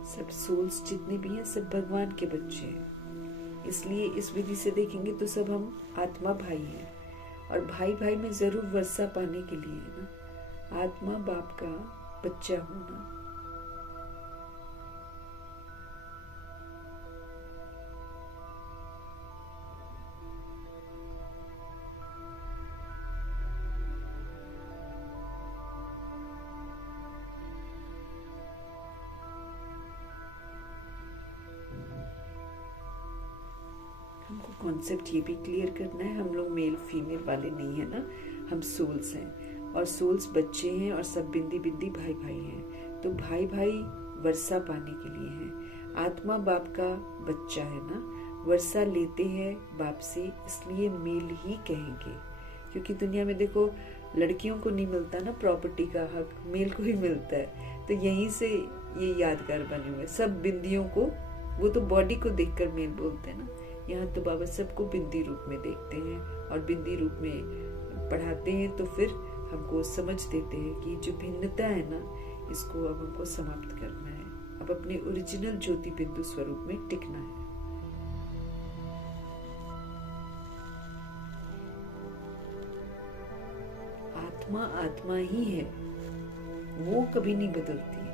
सब सोल्स जितने भी हैं सब भगवान के बच्चे हैं। इसलिए इस विधि से देखेंगे तो सब हम आत्मा भाई हैं। और भाई भाई में जरूर वर्षा पाने के लिए है ना, आत्मा बाप का बच्चा होना। हमको कॉन्सेप्ट ये भी क्लियर करना है, हम लोग मेल फीमेल वाले नहीं है ना, हम सोल्स हैं। और सोल्स बच्चे हैं और सब बिंदी बिंदी भाई भाई हैं। तो भाई भाई वर्षा पाने के लिए हैं। आत्मा बाप का बच्चा है ना, वर्षा लेते हैं बाप से, इसलिए मेल ही कहेंगे। क्योंकि दुनिया में देखो लड़कियों को नहीं मिलता ना प्रॉपर्टी का हक, मेल को ही मिलता है। तो यहीं से ये यादगार बने हुए सब बिंदियों को, वो तो बॉडी को देखकर मेल बोलते हैं ना। यहाँ तो बाबा सबको बिंदी रूप में देखते हैं और बिंदी रूप में पढ़ाते हैं। तो फिर हमको समझ देते हैं कि जो भिन्नता है ना, इसको अब हमको समाप्त करना है। अब अपने ओरिजिनल ज्योति बिंदु स्वरूप में टिकना है। आत्मा आत्मा ही है, वो कभी नहीं बदलती।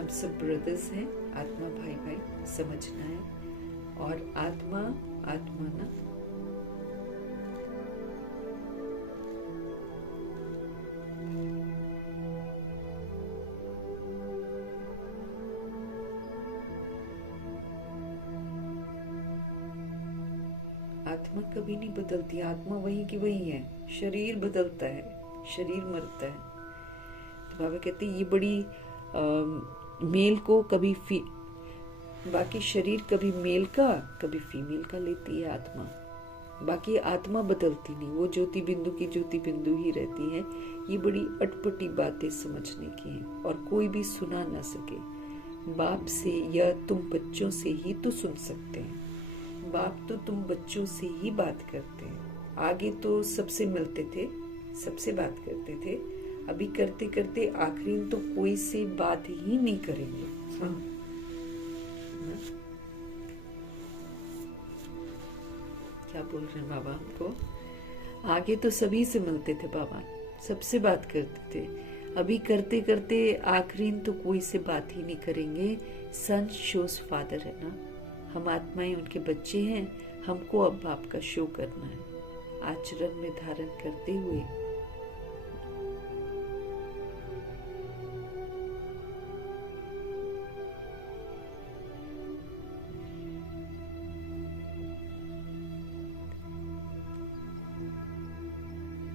हम सब ब्रदर्स हैं, आत्मा भाई भाई समझना है। और आत्मा आत्मा ना, आत्मा कभी नहीं बदलती। आत्मा वही की वही है। शरीर बदलता है, शरीर मरता है। तो बाबा कहते हैं ये बड़ी मेल को कभी बाकी शरीर कभी मेल का कभी फीमेल का लेती है आत्मा, बाकी आत्मा बदलती नहीं, वो ज्योति बिंदु की ज्योति बिंदु ही रहती है। ये बड़ी अटपटी बातें समझने की हैं और कोई भी सुना ना सके। बाप से या तुम बच्चों से ही तो सुन सकते हैं, बाप तो तुम बच्चों से ही बात करते हैं। आगे तो सबसे मिलते थे, सबसे बात करते थे, अभी करते करते आखिरी तो कोई से बात ही नहीं करेंगे। हाँ। क्या बोल रहे हैं बाबा हमको? आगे तो सभी से मिलते थे बाबा, सबसे बात करते थे, अभी करते करते आखिरी तो कोई से बात ही नहीं करेंगे। सन शोज फादर है ना, हम आत्माएं उनके बच्चे हैं, हमको अब बाप का शो करना है आचरण में धारण करते हुए।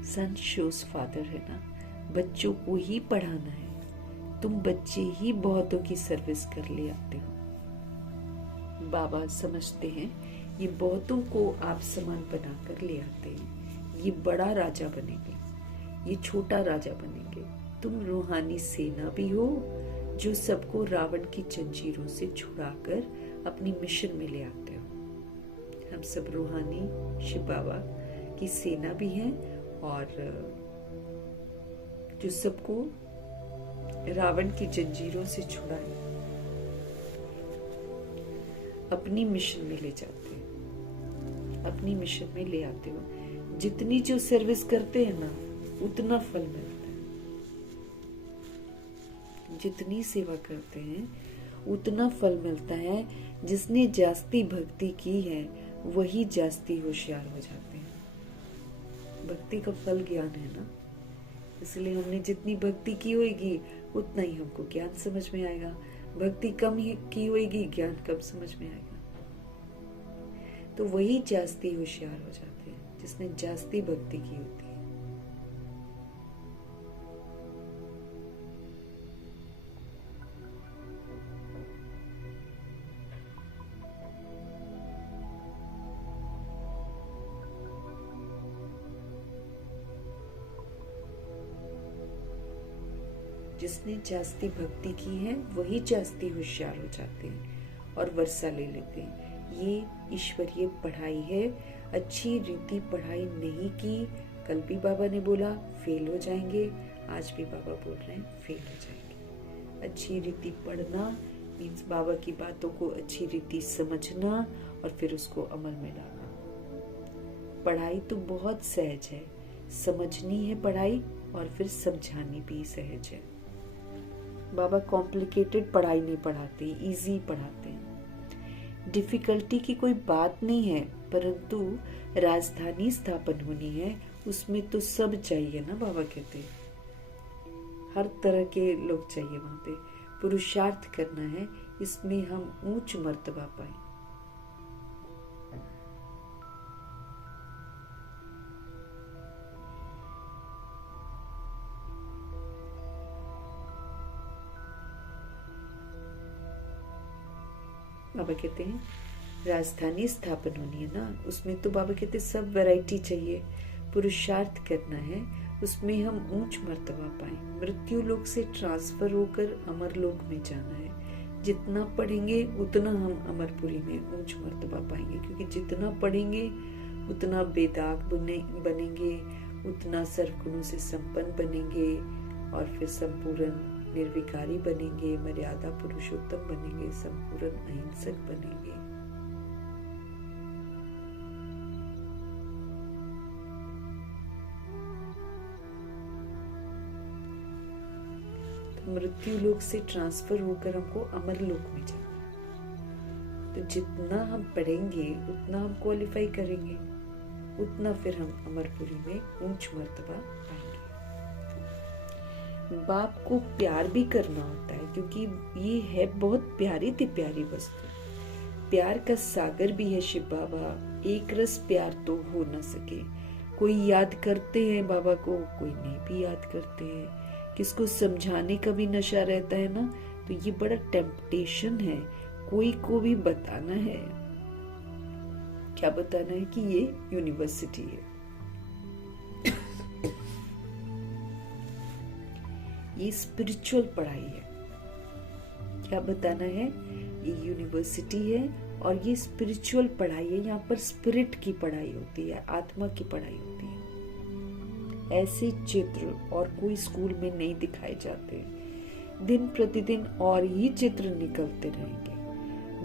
सन शोज फादर है ना, बच्चों को ही पढ़ाना है। तुम बच्चे ही बहुतों की सर्विस कर ले आते हो। बाबा समझते हैं ये बहुतों को आप समान बनाकर ले आते हैं। ये बड़ा राजा बनेंगे, ये छोटा राजा बनेंगे। तुम रूहानी सेना भी हो जो सबको रावण की जंजीरों से छुड़ाकर अपनी मिशन में ले आते हो। हम सब रूहानी शिव बाबा की सेना भी हैं और जो सबको रावण की जंजीरों से छुड़ाए अपनी मिशन में ले जाते हैं, अपनी मिशन में ले आते हो। जितनी जो सर्विस करते हैं ना उतना फल मिलता है, जितनी सेवा करते हैं उतना फल मिलता है। जिसने जास्ती भक्ति की है वही जास्ती होशियार हो जाते हैं। भक्ति का फल ज्ञान है ना, इसलिए हमने जितनी भक्ति की होगी उतना ही हमको ज्ञान समझ में आएगा। भक्ति कम ही की होगी, ज्ञान कम समझ में आएगा। तो वही जास्ती होशियार हो जाते हैं जिसने जास्ती भक्ति की होती है। जिसने जास्ती भक्ति की है वही जास्ती होशियार हो जाते हैं और वर्षा ले लेते हैं। ये ईश्वरीय पढ़ाई है। अच्छी रीति पढ़ाई नहीं की, कल भी बाबा ने बोला फेल हो जाएंगे, आज भी बाबा बोल रहे हैं फेल हो जाएंगे। अच्छी रीति पढ़ना मीन्स बाबा की बातों को अच्छी रीति समझना और फिर उसको अमल में लाना। पढ़ाई तो बहुत सहज है, समझनी है पढ़ाई और फिर समझानी भी सहज है। बाबा कॉम्प्लिकेटेड पढ़ाई नहीं पढ़ाते, इजी पढ़ाते हैं। डिफिकल्टी की कोई बात नहीं है, परंतु राजधानी स्थापन होनी है, उसमें तो सब चाहिए ना। बाबा कहते हर तरह के लोग चाहिए वहां पे। पुरुषार्थ करना है, इसमें हम ऊंच मर्तबा पाए। बाबा कहते हैं राजधानी स्थापन होनी है ना, उसमें तो बाबा कहते सब वैरायटी चाहिए। पुरुषार्थ करना है, उसमें हम ऊंच मर्तबा पाए। मृत्यु लोक से ट्रांसफर होकर अमर लोक में जाना है। जितना पढ़ेंगे उतना हम अमरपुरी में ऊंच मर्तबा पाएंगे, क्योंकि जितना पढ़ेंगे उतना बेदाग बनेंगे, उतना सर्वगुणों से संपन्न बनेंगे और फिर संपूर्ण निर्विकारी बनेंगे, मर्यादा पुरुषोत्तम बनेंगे, संपूर्ण अहिंसक बनेंगे। तो मृत्यु लोक से ट्रांसफर होकर हमको अमर लोक में जाना है। तो जितना हम पढ़ेंगे उतना हम क्वालिफाई करेंगे, उतना फिर हम अमरपुरी में ऊंच मर्तबा पाएंगे। बाप को प्यार भी करना होता है, क्योंकि ये है बहुत प्यारी थी प्यारी वस्तु। प्यार का सागर भी है शिव बाबा। एक रस प्यार तो हो ना सके। कोई याद करते हैं बाबा को, कोई नहीं भी याद करते हैं। किसको समझाने का भी नशा रहता है ना, तो ये बड़ा टेम्पटेशन है। कोई को भी बताना है, क्या बताना है कि ये यूनिवर्सिटी है, ये स्पिरिचुअल पढ़ाई है। क्या बताना है, ये यूनिवर्सिटी है और ये स्पिरिचुअल पढ़ाई है। यहाँ पर स्पिरिट की पढ़ाई होती है, आत्मा की पढ़ाई होती है। ऐसे चित्र और कोई स्कूल में नहीं दिखाए जाते। दिन प्रतिदिन और ही चित्र निकलते रहेंगे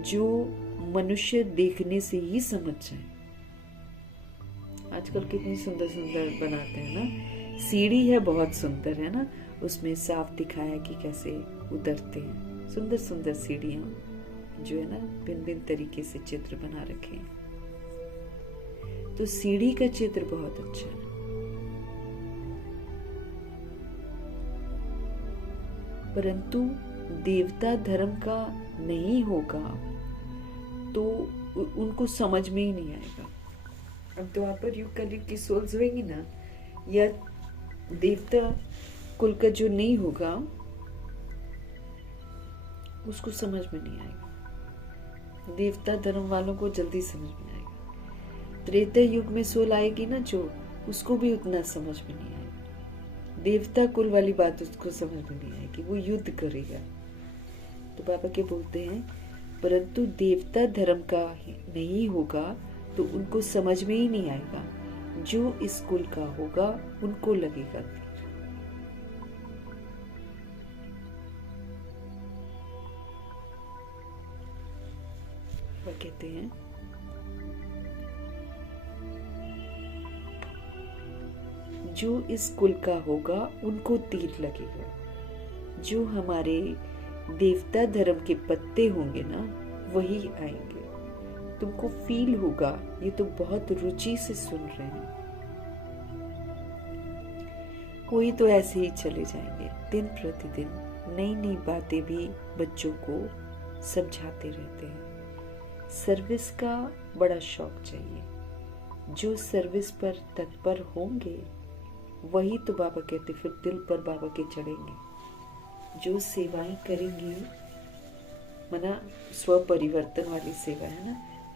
जो मनुष्य देखने से ही समझ जाए। आजकल कितनी सुंदर सुंदर बनाते हैं ना, सीढ़ी है बहुत सुंदर है ना, उसमें साफ दिखाया कि कैसे उतरते हैं। सुंदर सुंदर सीढ़ियां जो है ना, भिन्न भिन्न तरीके से चित्र बना रखे हैं। तो सीढ़ी का चित्र बहुत अच्छा है। परंतु देवता धर्म का नहीं होगा तो उनको समझ में ही नहीं आएगा। अब द्वापर युग कलयुग की सोल्स होंगी ना, या देवता कुल का जो नहीं होगा उसको समझ में नहीं आएगा। देवता धर्म वालों को जल्दी समझ में आएगा। त्रेता युग में सोल आएगी ना जो, उसको भी उतना समझ में नहीं आएगा। देवता कुल वाली बात उसको समझ में नहीं आएगी, वो युद्ध करेगा। तो बाबा क्या बोलते हैं, परंतु देवता धर्म का नहीं होगा तो उनको समझ में ही नहीं आएगा। जो इस कुल का होगा उनको लगेगा तीर। वो कहते हैं जो इस कुल का होगा उनको तीर लगेगा। जो हमारे देवता धर्म के पत्ते होंगे ना वही आएंगे। तुमको फील होगा, ये तो बहुत रुचि से सुन रहे हैं। कोई तो ऐसे ही चले जाएंगे। दिन प्रतिदिन नई नई बातें भी बच्चों को समझाते रहते हैं। सर्विस का बड़ा शौक चाहिए। जो सर्विस पर तत्पर होंगे वही तो बाबा कहते फिर दिल पर बाबा के चढ़ेंगे। जो सेवाएं करेंगे, मना स्व परिवर्तन वाली सेवा है ना,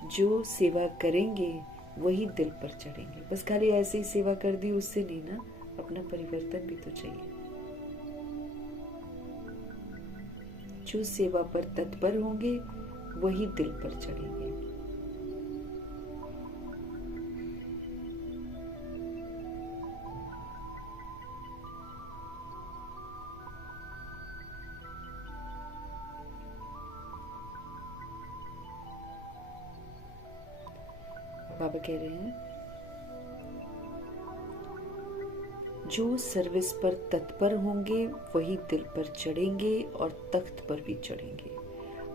जो सेवा करेंगे वही दिल पर चढ़ेंगे। बस खाली ऐसे ही सेवा कर दी उससे नहीं ना, अपना परिवर्तन भी तो चाहिए। जो सेवा पर तत्पर होंगे वही दिल पर चढ़ेंगे। बाबा कह रहे हैं जो सर्विस पर तत्पर होंगे वही दिल पर चढ़ेंगे और तख्त पर भी चढ़ेंगे।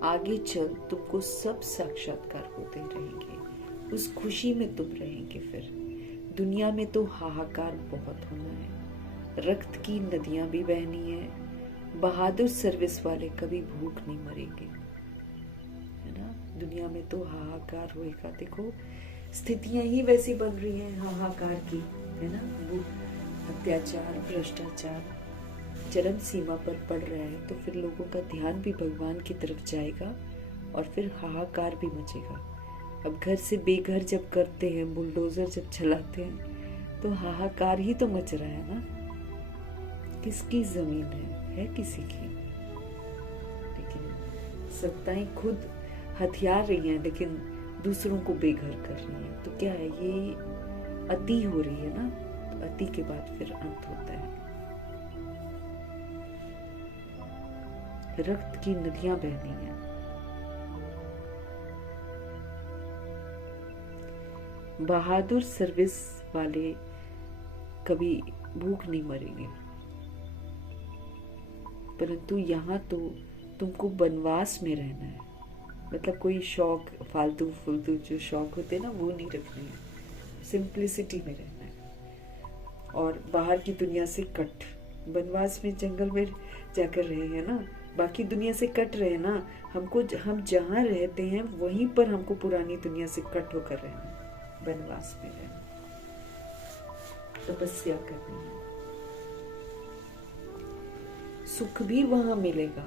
आगे चल तुमको सब साक्षात्कार होते रहेंगे। उस खुशी में तुम रहेंगे। फिर दुनिया में तो हाहाकार बहुत होना है। रक्त की नदियां भी बहनी है। बहादुर सर्विस वाले कभी भूख नहीं मरेंगे, है ना। दुनिया में तो हाहाकार होएगा। देखो स्थितियां ही वैसी बन रही हैं हाहाकार की, है ना। अत्याचार, भ्रष्टाचार चरम सीमा पर पड़ रहा है, तो फिर लोगों का ध्यान भी भगवान की तरफ जाएगा और फिर हाहाकार भी मचेगा। अब घर से बेघर जब करते हैं, बुलडोजर जब चलाते हैं, तो हाहाकार ही तो मच रहा है ना। किसकी जमीन है किसी की, लेकिन सत्ताएं खुद हथियार रही हैं, लेकिन दूसरों को बेघर कर रही हैं। तो क्या है, ये अति हो रही है ना। तो अति के बाद फिर अंत होता है। रक्त की नदियां बहनी हैं। बहादुर सर्विस वाले कभी भूख नहीं मरेंगे। परंतु यहाँ तो तुमको वनवास में रहना है। मतलब कोई शौक, फालतू फुलतू जो शौक होते हैं ना, वो नहीं रखने हैं। सिंप्लिसिटी में रहना है और बाहर की दुनिया से कट। वनवास में जंगल में जाकर रहे हैं ना, बाकी दुनिया से कट रहे हैं ना। हम जहाँ रहते हैं वहीं पर हमको पुरानी दुनिया से कट होकर रहना है। वनवास में रहना, तपस्या करनी है। सुख भी वहां मिलेगा,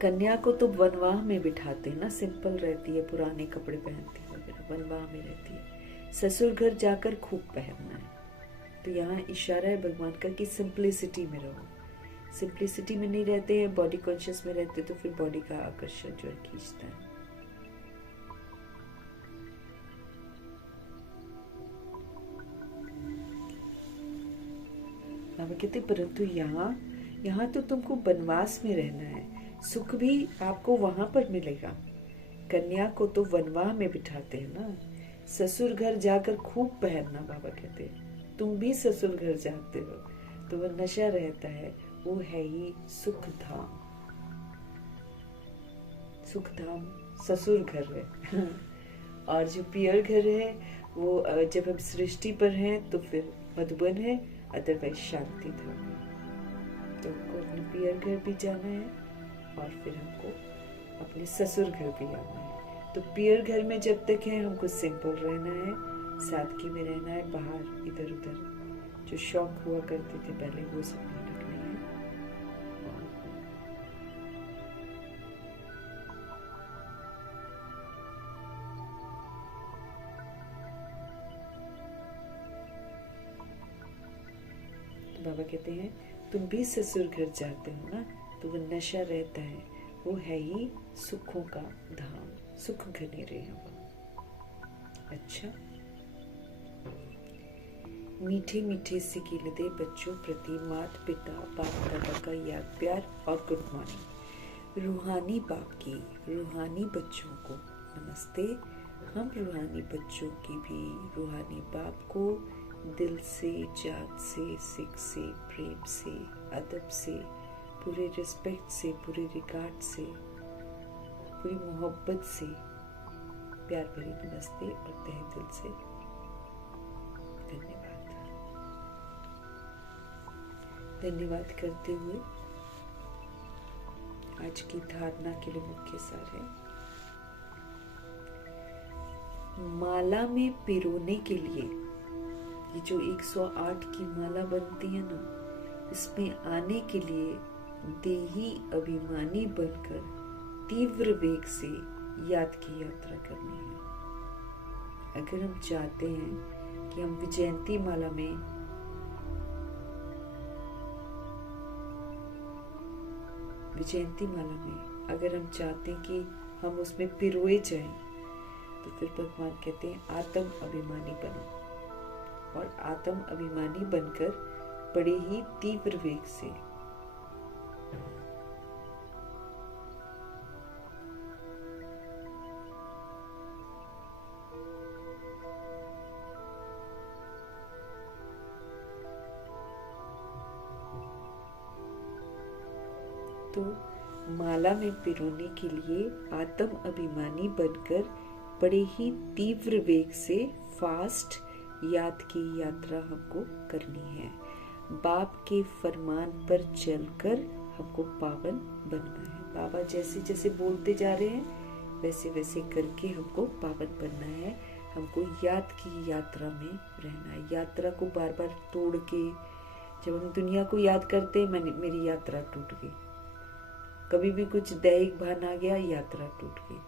कन्या को तो वनवाह में बिठाते हैं ना, सिंपल रहती है, पुराने कपड़े पहनती है वगैरह, वनवाह में रहती है। ससुर घर जाकर खूब पहनना है। तो यहाँ इशारा है भगवान का कि सिंप्लिसिटी में रहो। सिंप्लिसिटी में नहीं रहते हैं, बॉडी कॉन्शियस में रहते, तो फिर बॉडी का आकर्षण जो है खींचता है। बाबा कहते परंतु यहाँ तो तुमको वनवास में रहना है, सुख भी आपको वहां पर मिलेगा। कन्या को तो वनवाह में बिठाते हैं ना, ससुर घर जाकर खूब पहनना। बाबा कहते हैं तुम भी ससुर घर जाते हो तो वह नशा रहता है, वो है ही सुख धाम। सुख धाम ससुर घर है और जो पियर घर है वो जब हम सृष्टि पर हैं तो फिर मधुबन है, अदरवाइज शांति धाम है। तो हमको अपने पियर घर भी जाना है और फिर हमको अपने ससुर घर भी आना है। तो पियर घर में जब तक है हमको सिंपल रहना है, सादगी में रहना है, बाहर इधर उधर जो शौक हुआ करते थे पहले वो सब नहीं रखने हैं। तो बाबा कहते हैं तुम भी ससुर घर जाते हो ना, तो वो नशा रहता है, वो है ही सुखों का धाम, सुख घने रहे हम। अच्छा, मीठे मीठे से गिलदे बच्चों प्रति माता पिता बाप दादा का याद प्यार और गुड मॉर्निंग। रूहानी बाप की रूहानी बच्चों को नमस्ते। हम रूहानी बच्चों की भी रूहानी बाप को दिल से, जान से, सिख से, प्रेम से, अदब से, पूरे रिस्पेक्ट से, पूरे रिगार्ड से, पूरी मोहब्बत से प्यार भरी नमस्ते और तहे दिल से धन्यवाद। धन्यवाद करते हुए आज की धारणा के लिए मुख्य सार है, माला में पिरोने के लिए ये जो 108 की माला बनती है ना, इसमें आने के लिए देही अभिमानी बनकर तीव्र वेग से याद की यात्रा करनी है। अगर हम चाहते हैं कि हम विजयंती माला में अगर हम चाहते हैं कि हम उसमें पिरोए जाएं, तो फिर भगवान कहते हैं आत्म अभिमानी बनो, और आत्म अभिमानी बनकर बड़े ही तीव्र वेग से तो माला में पिरोने के लिए आत्म अभिमानी बनकर बड़े ही तीव्र वेग से फास्ट याद की यात्रा हमको करनी है। बाप के फरमान पर चलकर हमको पावन बनना है। बाबा जैसे जैसे बोलते जा रहे हैं वैसे वैसे करके हमको पावन बनना है। हमको याद की यात्रा में रहना है। यात्रा को बार बार तोड़ के, जब हम दुनिया को याद करते हैं, मेरी यात्रा टूट गई, कभी भी कुछ दैहिक भान आ गया, यात्रा टूट गई।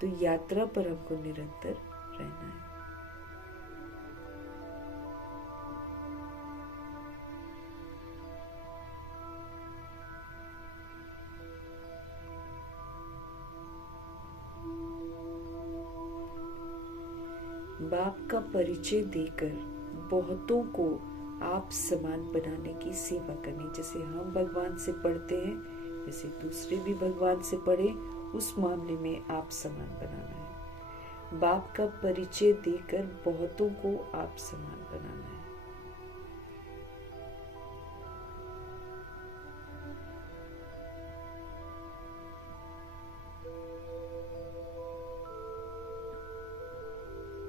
तो यात्रा पर हमको निरंतर रहना है। बाप का परिचय देकर बहुतों को आप समान बनाने की सेवा करनी। जैसे हम भगवान से पढ़ते हैं वैसे दूसरे भी भगवान से पढ़े, उस मामले में आप समान बनाना है। बाप का परिचय देकर बहुतों को आप समान बनाना है।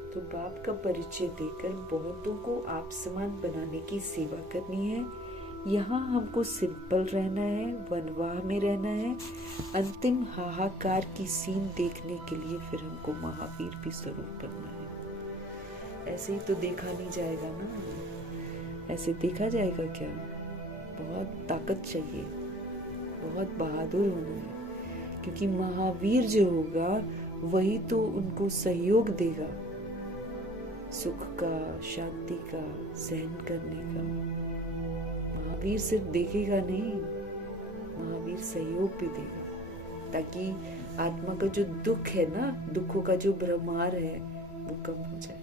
तो बाप का परिचय देकर बहुतों को आप समान बनाने की सेवा करनी है। यहाँ हमको सिंपल रहना है, वनवाह में रहना है। अंतिम हाहाकार की सीन देखने के लिए फिर हमको महावीर भी जरूर बनना है। ऐसे ही तो देखा नहीं जाएगा ना, ऐसे देखा जाएगा क्या? बहुत ताकत चाहिए, बहुत बहादुर होना है। क्योंकि महावीर जो होगा वही तो उनको सहयोग देगा, सुख का, शांति का, सहन करने का। महावीर सिर्फ देखेगा नहीं, महावीर सहयोग भी देगा, ताकि आत्मा का जो दुख है ना, दुखों का जो भ्रमार है वो कम हो जाए,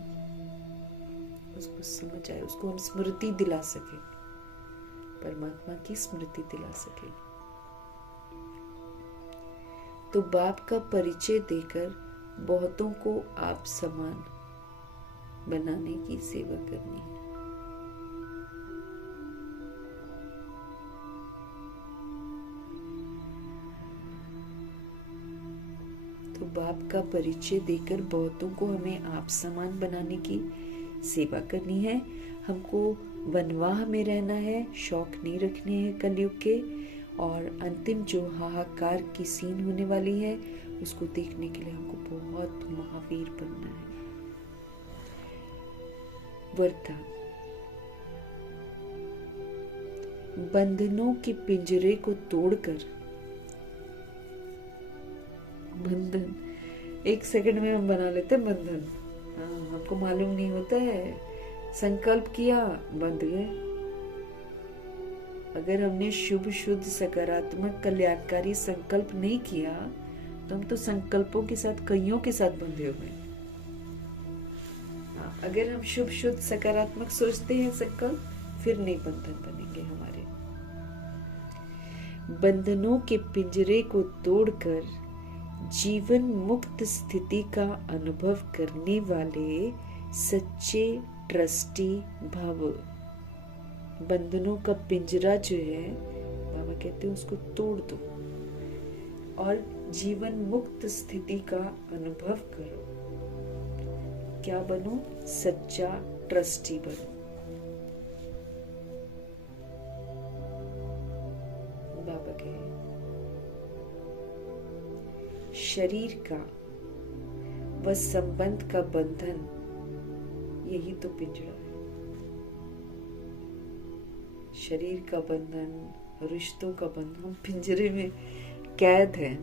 उसको समझ आए, उसको हम स्मृति दिला सके, परमात्मा की स्मृति दिला सके। तो बाप का परिचय देकर बहुतों को आप समान बनाने की सेवा करनी है। तो बाप का परिचय देकर बहुतों को हमें आप समान बनाने की सेवा करनी है। हमको वनवाह में रहना है, शौक नहीं रखने हैं कलयुग के, और अंतिम जो हाहाकार की सीन होने वाली है उसको देखने के लिए हमको बहुत महावीर बनना है। वरदान, बंधनों के पिंजरे को तोड़कर, बंधन एक सेकंड में हम बना लेते हैं बंधन, हमको मालूम नहीं होता है, संकल्प किया बंध गए। अगर हमने शुभ शुद्ध सकारात्मक कल्याणकारी संकल्प नहीं किया तो हम तो संकल्पों के साथ, कईयों के साथ बंधे हुए हैं। अगर हम शुभ शुद्ध सकारात्मक सोचते हैं संकल्प, फिर नहीं बंधन बनेंगे हमारे। बंधनों के पिंजरे को तोड़कर जीवन मुक्त स्थिति का अनुभव करने वाले सच्चे ट्रस्टी भव। बंधनों का पिंजरा जो है, बाबा कहते हैं उसको तोड़ दो और जीवन मुक्त स्थिति का अनुभव करो। क्या बनो? सच्चा ट्रस्टी बनो। बाबा कहे शरीर का व संबंध का बंधन, यही तो पिंजरा है। शरीर का बंधन, रिश्तों का बंधन, हम पिंजरे में कैद हैं।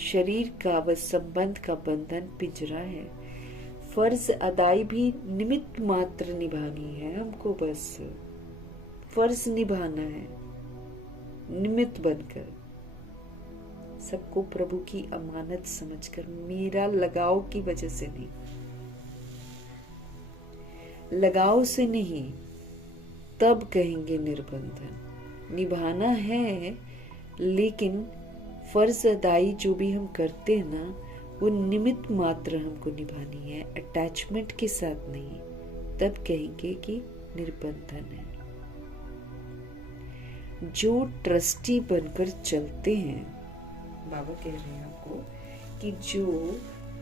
शरीर का व संबंध का बंधन पिंजरा है। फर्ज अदाई भी निमित्त मात्र निभानी है हमको, बस फर्ज निभाना है निमित्त बनकर, सबको प्रभु की अमानत समझकर, मेरा लगाव की वजह से नहीं, लगाव से नहीं, तब कहेंगे निर्बंधन। निभाना है, लेकिन फर्ज अदाई जो भी हम करते हैं ना, वो निमित्त मात्र हमको निभानी है, अटैचमेंट के साथ नहीं, तब कहेंगे कि निर्बंधन है। जो ट्रस्टी बनकर चलते हैं, बाबा कह रहे हैं आपको कि जो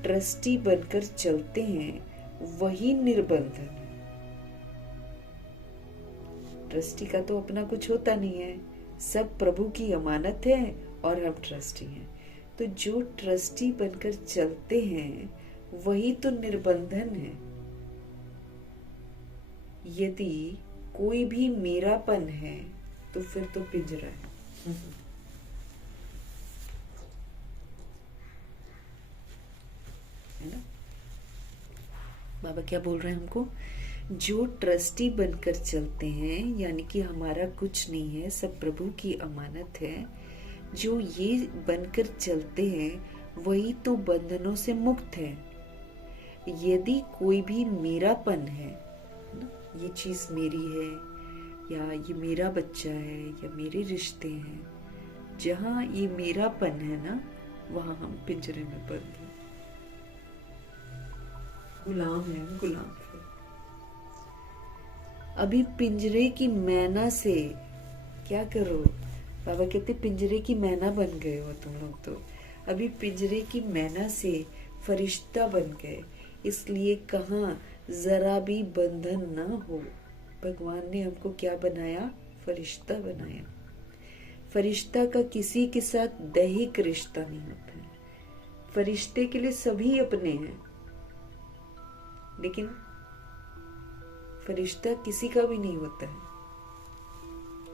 ट्रस्टी बनकर चलते हैं वही निर्बंधन है। ट्रस्टी का तो अपना कुछ होता नहीं है, सब प्रभु की अमानत है और हम ट्रस्टी हैं। तो जो ट्रस्टी बनकर चलते हैं वही तो निर्बंधन है। यदि कोई भी मेरापन है तो फिर तो पिंजरा है। है ना? बाबा क्या बोल रहे हैं हमको? जो ट्रस्टी बनकर चलते हैं, यानी कि हमारा कुछ नहीं है, सब प्रभु की अमानत है, जो ये बनकर चलते हैं वही तो बंधनों से मुक्त है। यदि कोई भी मेरापन है, ये चीज मेरी है, या ये मेरा बच्चा है, या मेरे रिश्ते हैं, जहां ये मेरापन है ना, वहां हम पिंजरे में बंद हैं, गुलाम है, गुलाम है। अभी पिंजरे की मैना से क्या करो? बाबा कहते पिंजरे की मैना बन गए हो तुम लोग, तो अभी पिंजरे की मैना से फरिश्ता बन गए, इसलिए कहाँ जरा भी बंधन ना हो। भगवान ने हमको क्या बनाया? फरिश्ता बनाया। फरिश्ता का किसी के साथ दैहिक रिश्ता नहीं होता है। फरिश्ते के लिए सभी अपने हैं, लेकिन फरिश्ता किसी का भी नहीं होता है।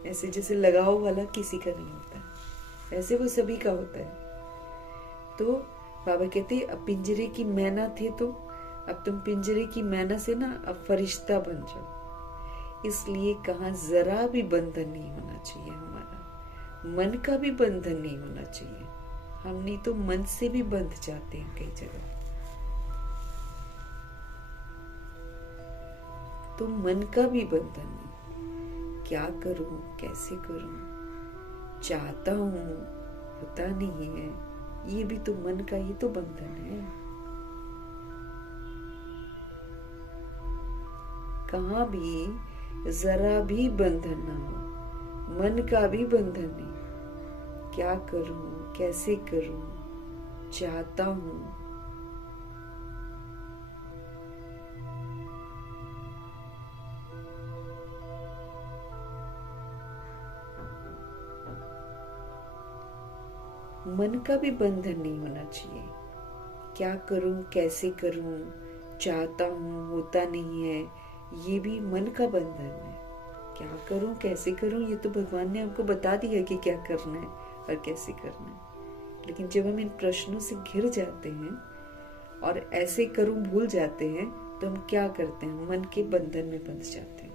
ऐसे जैसे लगाव वाला किसी का नहीं होता है, ऐसे वो सभी का होता है। तो बाबा कहते अब पिंजरे की मैना थे तो अब तुम पिंजरे की मैना से ना अब फरिश्ता बन जाओ। इसलिए कहा जरा भी बंधन नहीं होना चाहिए हमारा, मन का भी बंधन नहीं होना चाहिए। हम नहीं तो मन से भी बंध जाते हैं कई जगह। तो मन का भी बंधन नहीं, क्या करूं कैसे करूं, चाहता हूं होता नहीं है, ये भी तो मन का ही तो बंधन है। कहाँ भी जरा भी बंधन ना हो, मन का भी बंधन नहीं, क्या करूं कैसे करूं, चाहता हूं। मन का भी बंधन नहीं होना चाहिए, क्या करूं कैसे करूं, चाहता हूं होता नहीं है, ये भी मन का बंधन है। क्या करूं कैसे करूं, ये तो भगवान ने हमको बता दिया कि क्या करना है और कैसे करना है। लेकिन जब हम इन प्रश्नों से घिर जाते हैं और ऐसे करूं भूल जाते हैं, तो हम क्या करते हैं, मन के बंधन में बंध जाते हैं।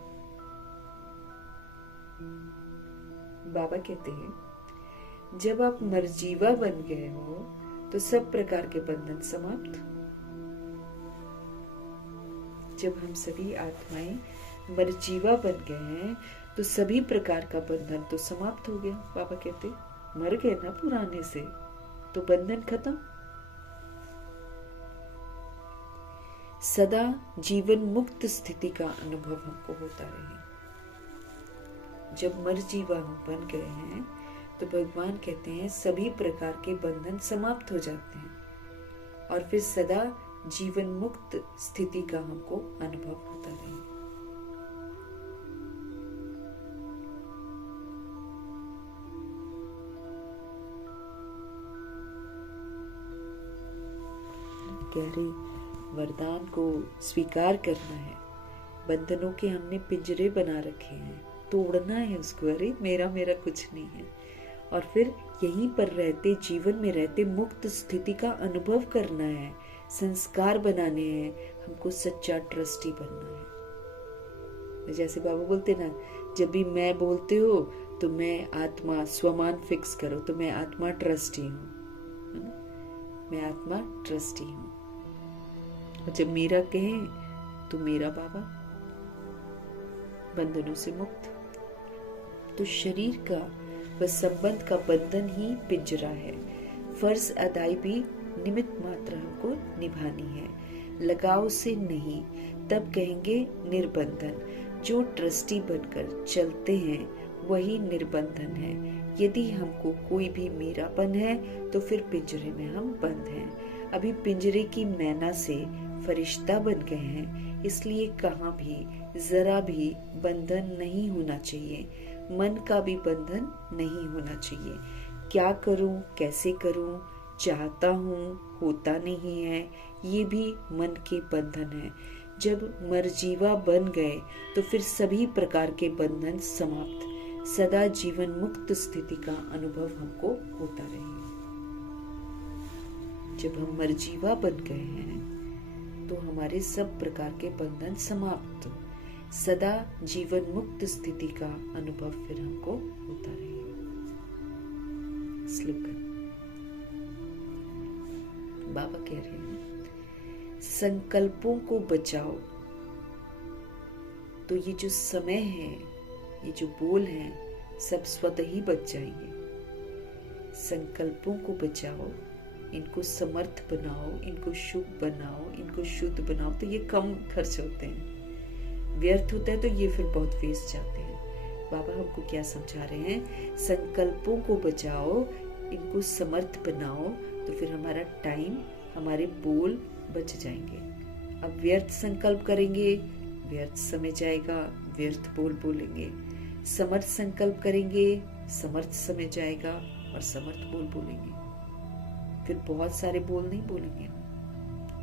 बाबा कहते हैं जब आप मरजीवा बन गए हो तो सब प्रकार के बंधन समाप्त। जब हम सभी आत्माएं मरजीवा बन गए हैं तो सभी प्रकार का बंधन तो समाप्त हो गया। बाबा कहते मर गए ना पुराने से, तो बंधन खत्म। सदा जीवन मुक्त स्थिति का अनुभव हमको होता रहे। जब मरजीवा हम बन गए हैं तो भगवान कहते हैं सभी प्रकार के बंधन समाप्त हो जाते हैं और फिर सदा जीवन मुक्त स्थिति का हमको अनुभव होता रहे। गहरे वरदान को स्वीकार करना है। बंधनों के हमने पिंजरे बना रखे हैं, तोड़ना है उसको। अरे मेरा मेरा कुछ नहीं है। और फिर यहीं पर रहते, जीवन में रहते मुक्त स्थिति का अनुभव करना है, संस्कार बनाने हैं, हमको सच्चा ट्रस्टी बनना है। जैसे बाबा बोलते ना, जब भी मैं बोलते हो तो मैं आत्मा, स्वमान फिक्स करो तो मैं आत्मा ट्रस्टी हूँ, मैं आत्मा ट्रस्टी हूँ। और जब मेरा कहें तो मेरा बाबा, बंधनों से मुक्त। तो शरीर का व संबंध का बंधन ही पिंजरा है। फर्ज अदाई भी निमित्त मात्र हमको निभानी है, लगाव से नहीं। तब कहेंगे निर्बंधन। जो ट्रस्टी बनकर चलते हैं वही निर्बंधन है। यदि हमको कोई भी मेरापन है तो फिर पिंजरे में हम बंद हैं। अभी पिंजरे की मैना से फरिश्ता बन गए हैं, इसलिए कहाँ भी जरा भी बंधन नहीं होना चाहिए। मन का भी बंधन नहीं होना चाहिए। क्या करूं कैसे करूं, चाहता हूं होता नहीं है, ये भी मन के बंधन है। जब मरजीवा बन गए तो फिर सभी प्रकार के बंधन समाप्त। सदा जीवन मुक्त स्थिति का अनुभव हमको होता रहे। जब हम मरजीवा बन गए हैं तो हमारे सब प्रकार के बंधन समाप्त। सदा जीवन मुक्त स्थिति का अनुभव फिर हमको होता रहे। स्लोगन बाबा कह रहे हैं, संकल्पों को बचाओ। तो ये जो समय है, ये जो बोल हैं, सब स्वतः ही बच जाएंगे। संकल्पों को बचाओ, इनको समर्थ बनाओ, इनको शुभ बनाओ, इनको शुद्ध बनाओ, तो ये कम खर्च होते हैं। व्यर्थ होता है तो ये फिर बहुत वेस्ट जाते हैं। बाबा हमको क्या समझा रहे हैं, संकल्पों को बचाओ, इनको समर्थ बनाओ, तो फिर हमारा टाइम, हमारे बोल बच जाएंगे। अब व्यर्थ संकल्प करेंगे, व्यर्थ समय जाएगा, व्यर्थ बोल बोलेंगे। समर्थ संकल्प करेंगे, समर्थ समय जाएगा और समर्थ बोल बोलेंगे। फिर बहुत सारे बोल नहीं बोलेंगे,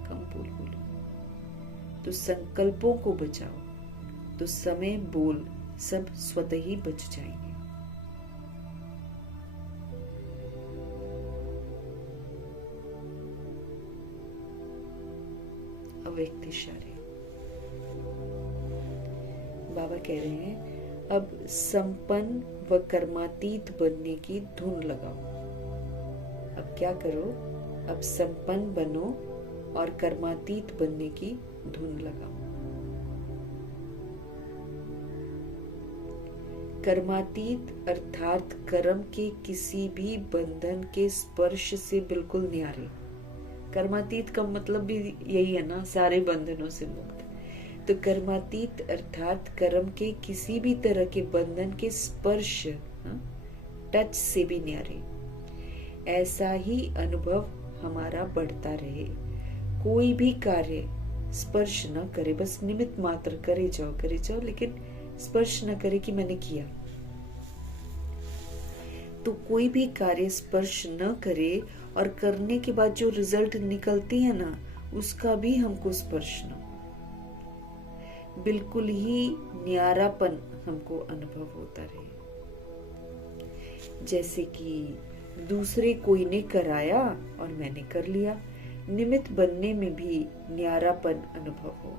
कम बोल बोलेंगे। तो संकल्पों को बचाओ, तो समय बोल सब स्वतः ही बच जाएंगे। अव्यक्त इशारे। बाबा कह रहे हैं अब संपन्न व कर्मातीत बनने की धुन लगाओ। अब क्या करो, अब संपन्न बनो और कर्मातीत बनने की धुन लगाओ। कर्मातीत अर्थात कर्म के किसी भी बंधन के स्पर्श से बिल्कुल न्यारे। कर्मातीत का मतलब भी यही है ना, सारे बंधनों से मुक्त। तो कर्मातीत अर्थात कर्म के किसी भी तरह के बंधन के स्पर्श, टच से भी न्यारे। ऐसा ही अनुभव हमारा बढ़ता रहे। कोई भी कार्य स्पर्श न करे, बस निमित्त मात्र करे जाओ, लेकिन स्पर्श न करे कि मैंने किया। तो कोई भी कार्य स्पर्श न करे और करने के बाद जो रिजल्ट निकलती है ना, उसका भी हमको स्पर्श न हो। बिल्कुल ही न्यारापन हमको अनुभव होता रहे। जैसे कि दूसरे कोई ने कराया और मैंने कर लिया। निमित्त बनने में भी न्यारापन अनुभव हो।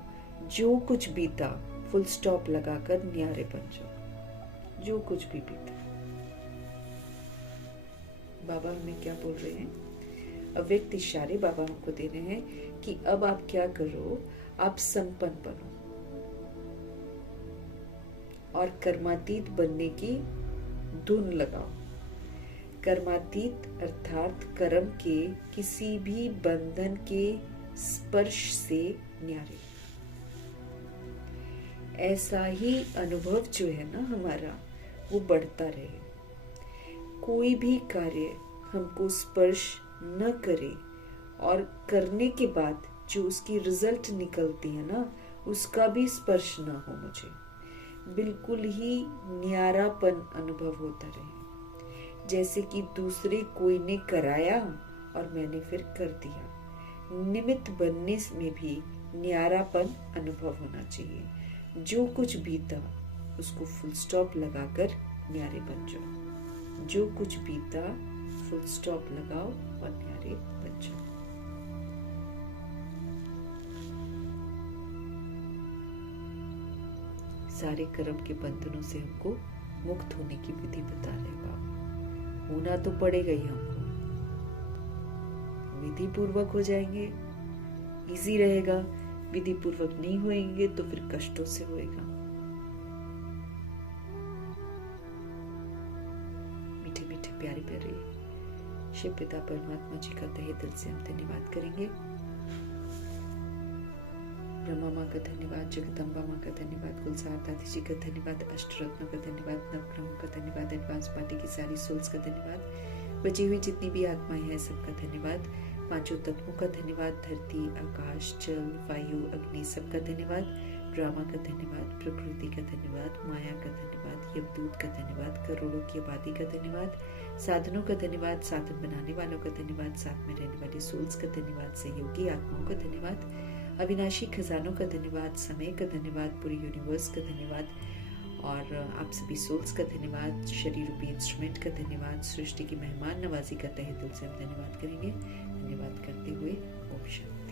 जो कुछ बीता फुल स्टॉप लगाकर न्यारे बन जाओ। जो कुछ भी बीता। बाबा हमें क्या बोल रहे हैं? अव्यक्त इशारे बाबा हमको दे रहे हैं कि अब आप क्या करो, आप संपन्न बनो और कर्मातीत बनने की धुन लगाओ। कर्मातीत अर्थात कर्म के किसी भी बंधन के स्पर्श से न्यारे। ऐसा ही अनुभव जो है ना हमारा, वो बढ़ता रहे। कोई भी कार्य हमको स्पर्श न करे और करने के बाद जो उसकी रिजल्ट निकलती है ना, उसका भी स्पर्श न हो मुझे। बिल्कुल ही न्यारापन अनुभव होता रहे। जैसे कि दूसरे कोई ने कराया और मैंने फिर कर दिया। निमित्त बनने में भी न्यारापन अनुभव होना चाहिए। जो कुछ बीता उसको फुल स्टॉप लगाकर न्यारे बन जाओ। जो कुछ बीता फुल स्टॉप लगाओ और न्यारे बन जाओ। सारे कर्म के बंधनों से हमको मुक्त होने की विधि बता रहे बाबा। होना तो पड़ेगा ही हमको। विधि पूर्वक हो जाएंगे, इजी रहेगा। विधि पूर्वक नहीं होएंगे तो फिर कष्टों से होएगा। मीठे मीठे प्यारे प्यारे शिव पिता परमात्मा जी का तहे दिल से हम धन्यवाद करेंगे। ब्रह्मा माँ का धन्यवाद, जगदम्बा माँ का धन्यवाद, कुलसार दादी जी का धन्यवाद, अष्टरत्नों का धन्यवाद, नवग्रहों का धन्यवाद, एडवांस पार्टी की सारी सोल्स का धन्यवाद, बची हुई जितनी भी आत्माएं हैं सबका धन्यवाद, पांचों तत्वों का धन्यवाद, धरती आकाश जल वायु अग्नि सबका धन्यवाद, ड्रामा का धन्यवाद, प्रकृति का धन्यवाद, माया का धन्यवाद, यमदूत का धन्यवाद, करोड़ों की आबादी का धन्यवाद, साधनों का धन्यवाद, साधन बनाने वालों का धन्यवाद, साथ में रहने वाली सोल्स का धन्यवाद, सहयोगी आत्माओं का धन्यवाद, अविनाशी खजानों का धन्यवाद, समय का धन्यवाद, पूरी यूनिवर्स का धन्यवाद और आप सभी सोल्स का धन्यवाद, शरीर रूपी इंस्ट्रूमेंट का धन्यवाद, सृष्टि की मेहमान नवाजी का तहे दिल से हम धन्यवाद करेंगे। धन्यवाद करते हुए ओम शांति।